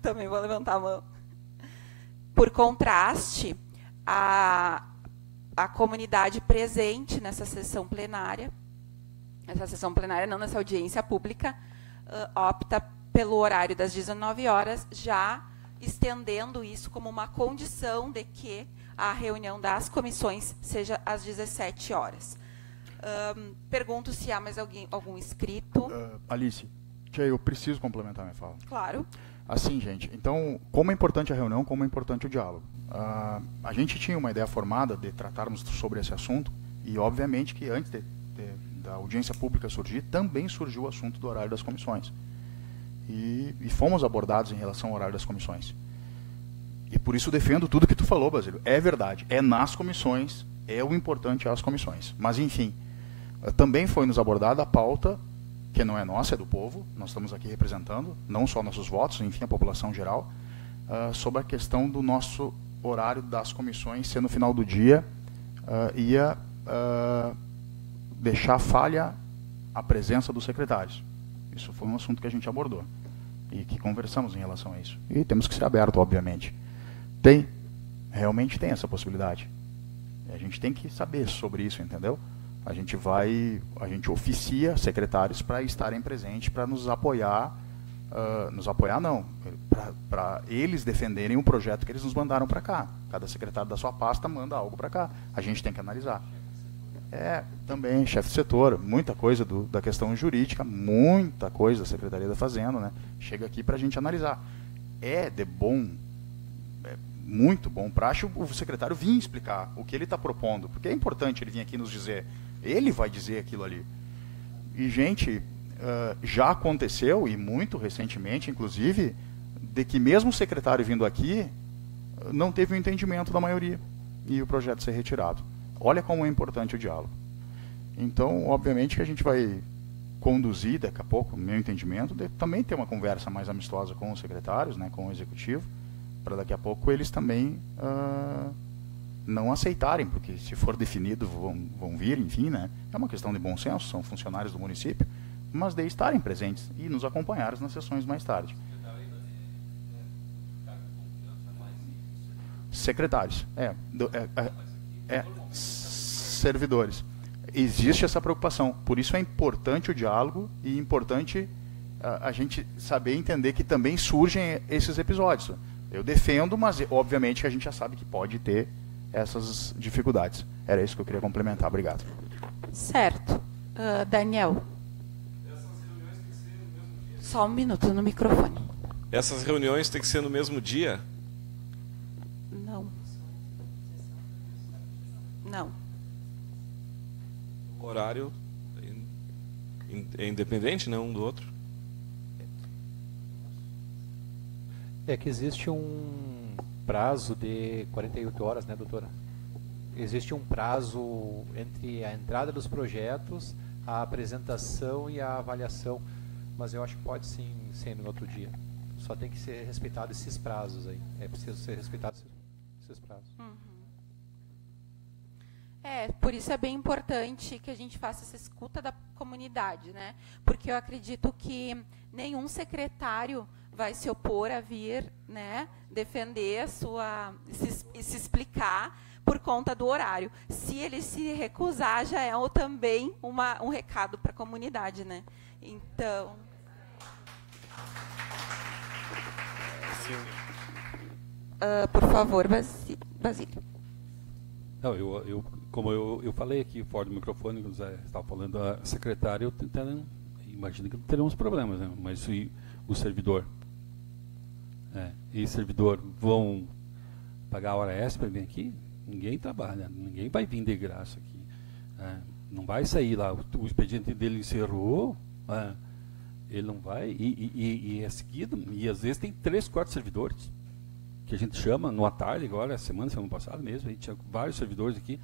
também vou levantar a mão. Por contraste, a comunidade presente nessa sessão plenária não, nessa audiência pública, opta pelo horário das 19 horas, já estendendo isso como uma condição de que a reunião das comissões seja às 17 horas. Pergunto se há mais algum inscrito. Alice, eu preciso complementar minha fala. Claro. Assim, gente, então, como é importante a reunião, como é importante o diálogo. A gente tinha uma ideia formada de tratarmos sobre esse assunto, e obviamente que antes da audiência pública surgir, também surgiu o assunto do horário das comissões. E fomos abordados em relação ao horário das comissões. E por isso defendo tudo que tu falou, Basílio. É verdade, é nas comissões, é o importante às comissões. Mas, enfim, também foi nos abordada a pauta, que não é nossa, é do povo, nós estamos aqui representando, não só nossos votos, enfim, a população geral, sobre a questão do nosso horário das comissões ser no final do dia, ia deixar falha a presença dos secretários. Isso foi um assunto que a gente abordou e que conversamos em relação a isso. E temos que ser aberto, obviamente. Realmente tem essa possibilidade. A gente tem que saber sobre isso, entendeu? A gente oficia secretários para estarem presentes, para nos apoiar, para eles defenderem o projeto que eles nos mandaram para cá. Cada secretário da sua pasta manda algo para cá. A gente tem que analisar. Também, chefe de setor, muita coisa da questão jurídica, muita coisa a secretaria está fazendo, né? Chega aqui para a gente analisar. Muito bom praxe o secretário vir explicar o que ele está propondo, porque é importante ele vir aqui nos dizer, ele vai dizer aquilo ali. E, gente, já aconteceu, e muito recentemente, inclusive, de que mesmo o secretário vindo aqui, não teve o entendimento da maioria, e o projeto ser retirado. Olha como é importante o diálogo. Então, obviamente que a gente vai conduzir, daqui a pouco, no meu entendimento, de também ter uma conversa mais amistosa com os secretários, né, com o executivo, para daqui a pouco eles também não aceitarem, porque se for definido vão vir, enfim, né? É uma questão de bom senso, são funcionários do município, mas de estarem presentes e nos acompanhar nas sessões mais tarde. Secretários, servidores. Existe essa preocupação, por isso é importante o diálogo e importante a gente saber entender que também surgem esses episódios. Eu defendo, mas obviamente que a gente já sabe que pode ter essas dificuldades. Era isso que eu queria complementar. Obrigado. Certo. Daniel. Só um minuto no microfone. Essas reuniões têm que ser no mesmo dia? Não. O horário é independente, né, um do outro? É que existe um prazo de 48 horas, né, doutora? Existe um prazo entre a entrada dos projetos, a apresentação e a avaliação, mas eu acho que pode sim ser no outro dia. Só tem que ser respeitado esses prazos aí. É preciso ser respeitados esses prazos. Por isso é bem importante que a gente faça essa escuta da comunidade, né? Porque eu acredito que nenhum secretário vai se opor a vir, né, defender e se explicar por conta do horário. Se ele se recusar, já é também um recado para a comunidade, né? Então, Por favor, Basílio. Não, como eu falei aqui fora do microfone, quando você estava falando da secretária, eu imagino que teremos problemas, né? Mas o servidor, e servidor vão pagar a hora extra para vir aqui? Ninguém trabalha, ninguém vai vir de graça aqui. Não vai sair lá, o expediente dele encerrou, ele não vai, e é seguido, e às vezes tem 3, 4 servidores, que a gente chama no tarde agora, semana passada mesmo, a gente tinha vários servidores aqui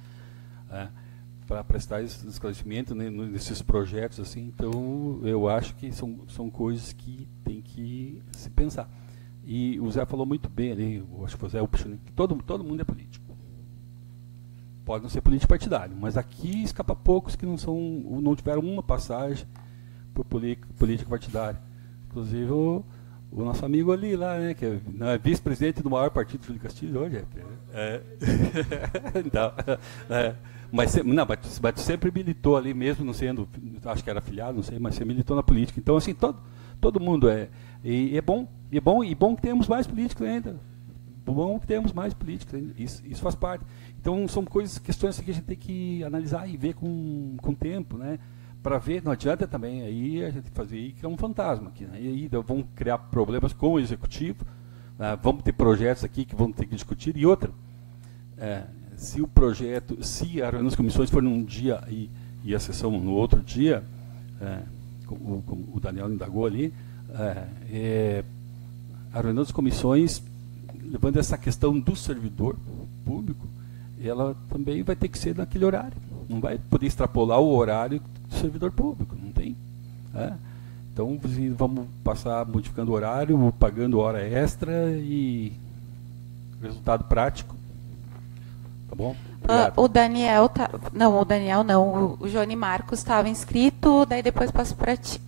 para prestar esse esclarecimento, né, nesses projetos, assim. Então eu acho que são coisas que tem que se pensar. E o Zé falou muito bem ali, eu acho que o Zé, todo mundo é político. Pode não ser político partidário, mas aqui escapa poucos que não tiveram uma passagem por política partidária. Inclusive o nosso amigo ali lá, né, que é vice-presidente do maior partido do Júlio Castilho hoje. Então, mas sempre militou ali, mesmo não sendo, acho que era afiliado, não sei, mas sempre militou na política. Então, assim, todo mundo e é bom que temos mais políticos ainda. Bom que temos mais políticos ainda. Isso faz parte. Então, são questões que a gente tem que analisar e ver com o tempo, né? Para ver, não adianta também aí a gente fazer e criar um fantasma aqui, né? E aí vão criar problemas com o executivo, vamos ter projetos aqui que vão ter que discutir. E outra, se a reunião das comissões for num dia e a sessão no outro dia, como o Daniel indagou ali, a reunião das comissões, levando essa questão do servidor público, ela também vai ter que ser naquele horário. Não vai poder extrapolar o horário do servidor público, não tem. Então, vamos passar modificando o horário, pagando hora extra e resultado prático. Tá bom? O Daniel o Johnny Marcos estava inscrito, daí depois passo para ti.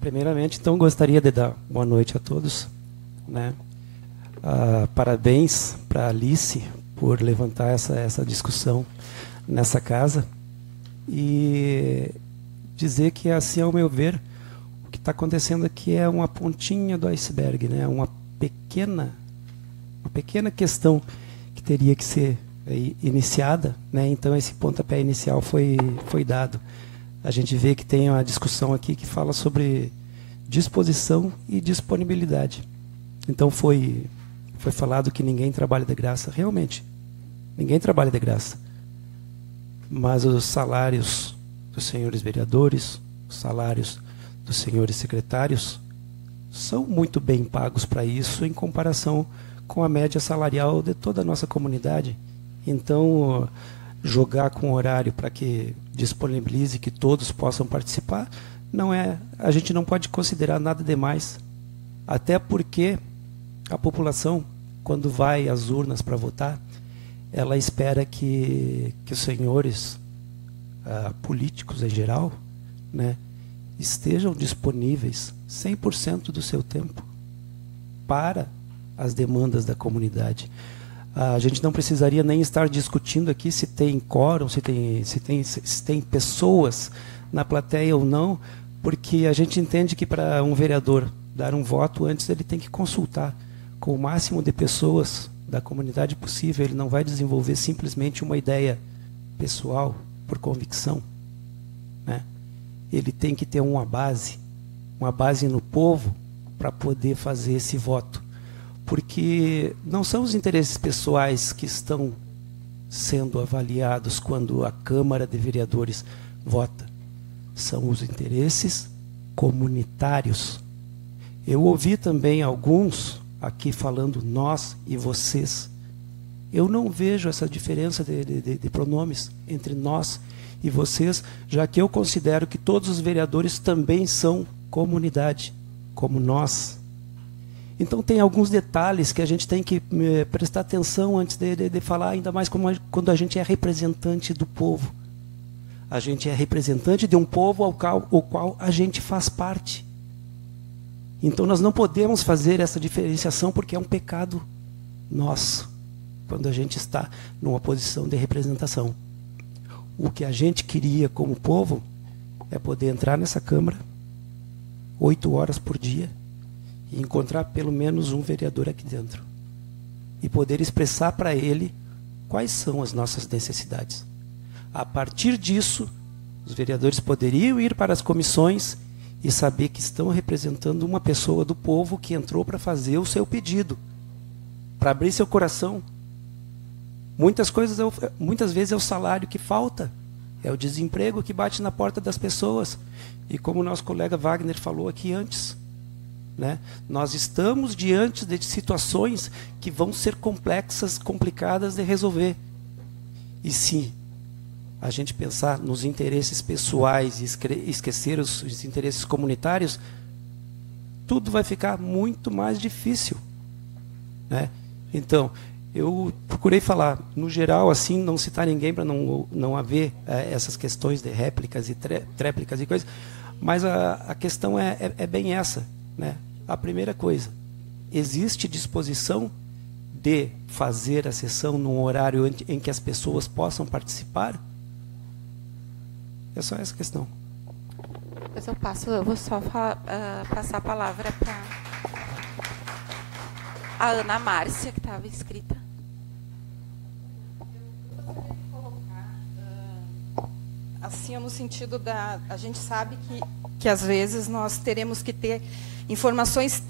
Primeiramente, então, gostaria de dar boa noite a todos, né? Parabéns para a Alice por levantar essa discussão nessa casa e dizer que, assim, ao meu ver, o que está acontecendo aqui é uma pontinha do iceberg, né? Uma pequena questão que teria que ser iniciada, né? Então esse pontapé inicial foi dado. A gente vê que tem uma discussão aqui que fala sobre disposição e disponibilidade. Então foi falado que ninguém trabalha de graça. Realmente, ninguém trabalha de graça. Mas os salários dos senhores vereadores, os salários dos senhores secretários, são muito bem pagos para isso em comparação com a média salarial de toda a nossa comunidade. Então, jogar com horário para que disponibilize, que todos possam participar, a gente não pode considerar nada demais. Até porque a população, quando vai às urnas para votar, ela espera que os senhores políticos em geral, né, estejam disponíveis 100% do seu tempo para as demandas da comunidade. A gente não precisaria nem estar discutindo aqui se tem quórum, se tem pessoas na plateia ou não, porque a gente entende que para um vereador dar um voto, antes ele tem que consultar com o máximo de pessoas da comunidade possível. Ele não vai desenvolver simplesmente uma ideia pessoal por convicção, né? Ele tem que ter uma base no povo para poder fazer esse voto. Porque não são os interesses pessoais que estão sendo avaliados quando a Câmara de Vereadores vota. São os interesses comunitários. Eu ouvi também alguns aqui falando nós e vocês. Eu não vejo essa diferença de pronomes entre nós e vocês, já que eu considero que todos os vereadores também são comunidade, como nós. Então tem alguns detalhes que a gente tem que prestar atenção antes de falar, ainda mais quando a gente é representante do povo. A gente é representante de um povo ao qual a gente faz parte. Então nós não podemos fazer essa diferenciação porque é um pecado nosso, quando a gente está numa posição de representação. O que a gente queria como povo é poder entrar nessa Câmara, 8 horas por dia e encontrar pelo menos um vereador aqui dentro e poder expressar para ele quais são as nossas necessidades. A partir disso, os vereadores poderiam ir para as comissões e saber que estão representando uma pessoa do povo que entrou para fazer o seu pedido, para abrir seu coração. Muitas vezes é o salário que falta, é o desemprego que bate na porta das pessoas. E como o nosso colega Wagner falou aqui antes, né, nós estamos diante de situações que vão ser complexas, complicadas de resolver. E se a gente pensar nos interesses pessoais e esquecer os interesses comunitários, tudo vai ficar muito mais difícil, né? Então, eu procurei falar, no geral, assim, não citar ninguém para não haver essas questões de réplicas e tréplicas e coisas, mas a questão é bem essa, né? A primeira coisa, existe disposição de fazer a sessão num horário em que as pessoas possam participar? É só essa questão. Depois eu vou só passar a palavra para a Ana Márcia, que estava inscrita. Assim, no sentido a gente sabe que às vezes nós teremos que ter informações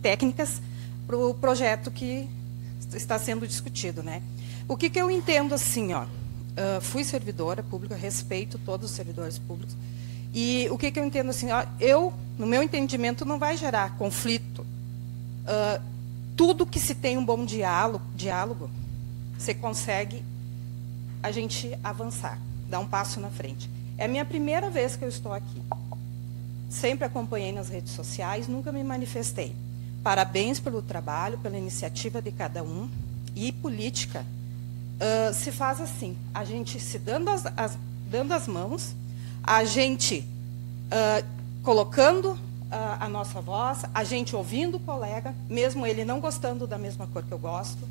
técnicas para o projeto que está sendo discutido, né? O que eu entendo assim, ó, fui servidora pública, respeito todos os servidores públicos, e o que eu entendo assim, ó, no meu entendimento, não vai gerar conflito. Tudo que se tem um bom diálogo, você consegue a gente avançar, dar um passo na frente. É a minha primeira vez que eu estou aqui. Sempre acompanhei nas redes sociais, nunca me manifestei. Parabéns pelo trabalho, pela iniciativa de cada um. E política se faz assim, a gente se dando as mãos, a gente colocando a nossa voz, a gente ouvindo o colega, mesmo ele não gostando da mesma cor que eu gosto,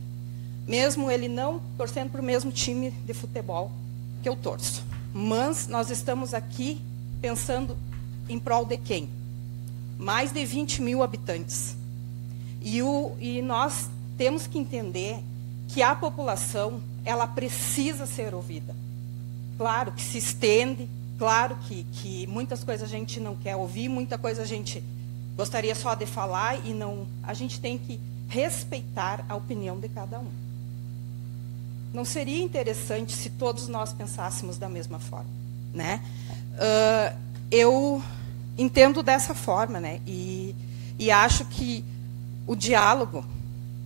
mesmo ele não torcendo para o mesmo time de futebol que eu torço. Mas nós estamos aqui pensando em prol de quem? Mais de 20 mil habitantes. E nós temos que entender que a população, ela precisa ser ouvida. Claro que se estende, claro que muitas coisas a gente não quer ouvir, muita coisa a gente gostaria só de falar, e não, a gente tem que respeitar a opinião de cada um. Não seria interessante se todos nós pensássemos da mesma forma, né? Eu entendo dessa forma, né? E acho que o diálogo,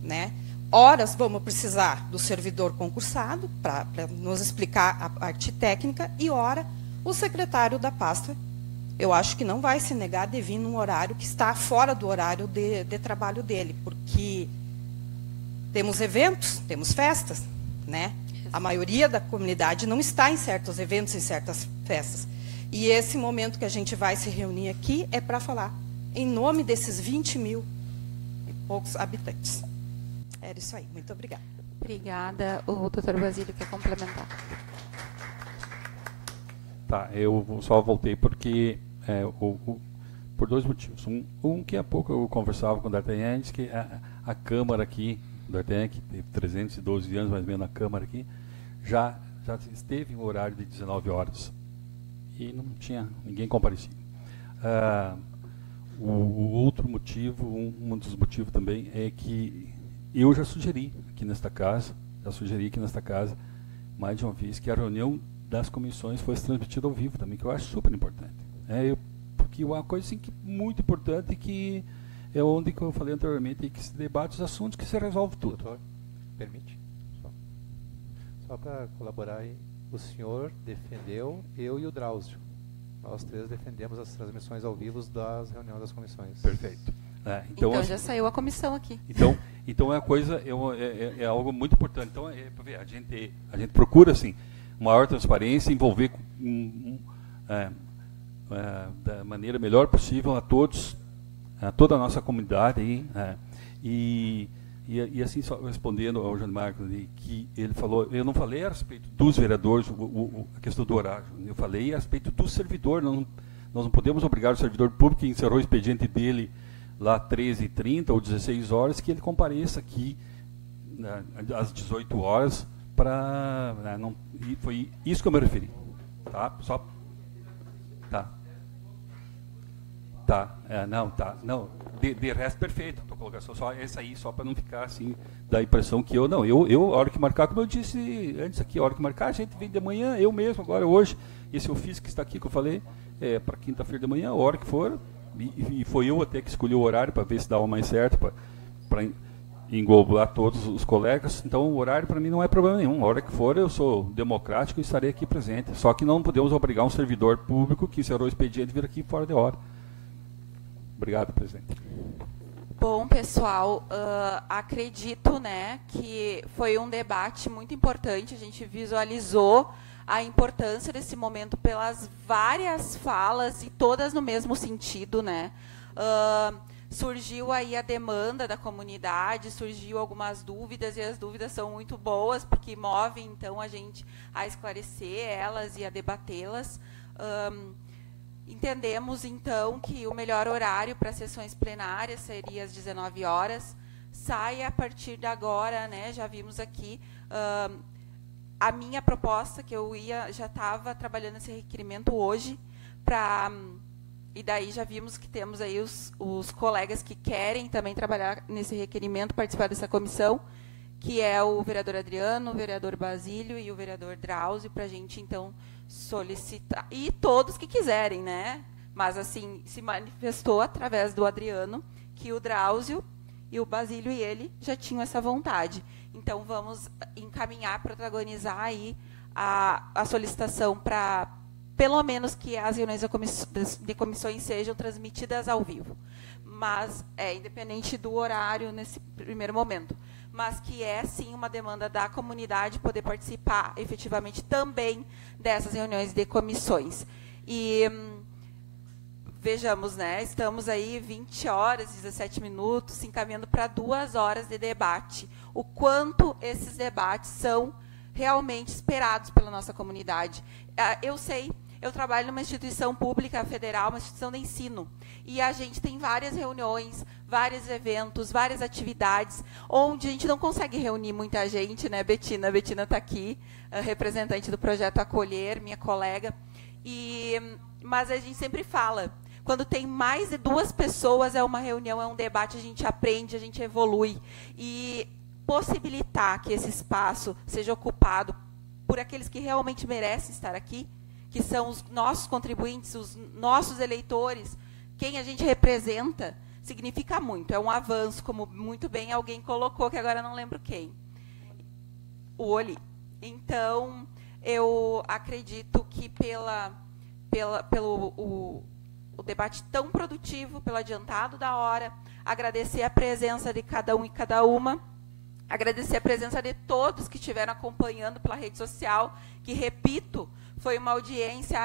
né? Horas vamos precisar do servidor concursado para nos explicar a parte técnica, e ora o secretário da pasta, eu acho que não vai se negar de vir num horário que está fora do horário de trabalho dele, porque temos eventos, temos festas, né? A maioria da comunidade não está em certos eventos, em certas festas. E esse momento que a gente vai se reunir aqui é para falar em nome desses 20 mil e poucos habitantes. Era isso aí. Muito obrigada. Obrigada. O doutor Basílio quer complementar. Tá, eu só voltei porque por dois motivos. Um que há pouco eu conversava com o D'Artagnan, disse que a Câmara aqui, o D'Artagnan, que teve 312 anos mais ou menos na Câmara aqui, já esteve em um horário de 19 horas. E não tinha, ninguém comparecia. O outro motivo, um dos motivos também, é que eu já sugeri aqui nesta casa, mais de uma vez, que a reunião das comissões fosse transmitida ao vivo também, que eu acho super importante. Porque é uma coisa assim, que muito importante, que é onde que eu falei anteriormente, que se debate os assuntos, que se resolve tudo. Doutor, permite? Só para colaborar aí, o senhor defendeu, eu e o Drauzio. Nós três defendemos as transmissões ao vivo das reuniões das comissões. Perfeito. Então já saiu a comissão aqui. Então é uma coisa, é algo muito importante. Então a gente procura assim maior transparência, envolver da maneira melhor possível a todos, a toda a nossa comunidade aí, e assim, só respondendo ao João Marcos, que ele falou, eu não falei a respeito dos vereadores, a questão do horário, eu falei a respeito do servidor, Nós não podemos obrigar o servidor público que encerrou o expediente dele lá 13h30 ou 16 horas, que ele compareça aqui, né, às 18 horas, para... Né, não, foi isso que eu me referi. Tá? Só... Tá. Tá. Não, tá. Não. De resto, perfeito. Estou colocando só essa aí, só para não ficar assim, da impressão que eu... Não, eu, a hora que marcar, como eu disse antes aqui, a hora que marcar, a gente vem de manhã, eu mesmo, agora, hoje, esse ofício que está aqui, que eu falei, para quinta-feira de manhã, a hora que for, e foi eu até que escolhi o horário para ver se dava mais certo, para englobar todos os colegas. Então, o horário para mim não é problema nenhum. A hora que for, eu sou democrático e estarei aqui presente. Só que não podemos obrigar um servidor público que encerrou o expediente a vir aqui fora de hora. Obrigado, presidente. Bom, pessoal, acredito, né, que foi um debate muito importante. A gente visualizou a importância desse momento pelas várias falas e todas no mesmo sentido, né? Surgiu aí a demanda da comunidade, surgiu algumas dúvidas, e as dúvidas são muito boas, porque movem, então, a gente a esclarecer elas e a debatê-las. Entendemos, então, que o melhor horário para sessões plenárias seria às 19 horas. Sai a partir de agora, né, já vimos aqui, a minha proposta, que eu já estava trabalhando esse requerimento hoje, e daí já vimos que temos aí os colegas que querem também trabalhar nesse requerimento, participar dessa comissão, que é o vereador Adriano, o vereador Basílio e o vereador Drauzio, para a gente, então, solicitar, e todos que quiserem, né? Mas, assim, se manifestou através do Adriano, que o Drauzio e o Basílio e ele já tinham essa vontade. Então, vamos encaminhar, protagonizar aí a solicitação para, pelo menos, que as reuniões de comissões sejam transmitidas ao vivo. Mas, independente do horário nesse primeiro momento. Mas que é, sim, uma demanda da comunidade poder participar efetivamente também dessas reuniões de comissões. E vejamos, né, estamos aí 20 horas, 17 minutos, se encaminhando para 2 horas de debate. O quanto esses debates são realmente esperados pela nossa comunidade. Eu sei, eu trabalho numa instituição pública federal, uma instituição de ensino, e a gente tem várias reuniões, vários eventos, várias atividades, onde a gente não consegue reunir muita gente, né, Betina? A Betina está aqui, representante do projeto Acolher, minha colega, mas a gente sempre fala, quando tem mais de 2 pessoas, é uma reunião, é um debate, a gente aprende, a gente evolui, e possibilitar que esse espaço seja ocupado por aqueles que realmente merecem estar aqui, que são os nossos contribuintes, os nossos eleitores, quem a gente representa, significa muito. É um avanço, como muito bem alguém colocou, que agora não lembro quem. O Oli. Então, eu acredito que pelo debate tão produtivo, pelo adiantado da hora, agradecer a presença de cada um e cada uma, agradecer a presença de todos que estiveram acompanhando pela rede social, que, repito, foi uma audiência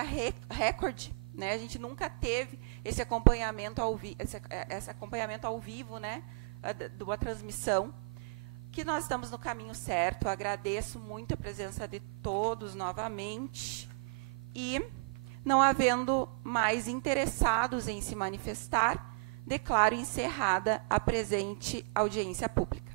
recorde, né? A gente nunca teve esse acompanhamento ao vivo, né, de uma transmissão, que nós estamos no caminho certo. Agradeço muito a presença de todos novamente, e, não havendo mais interessados em se manifestar, declaro encerrada a presente audiência pública.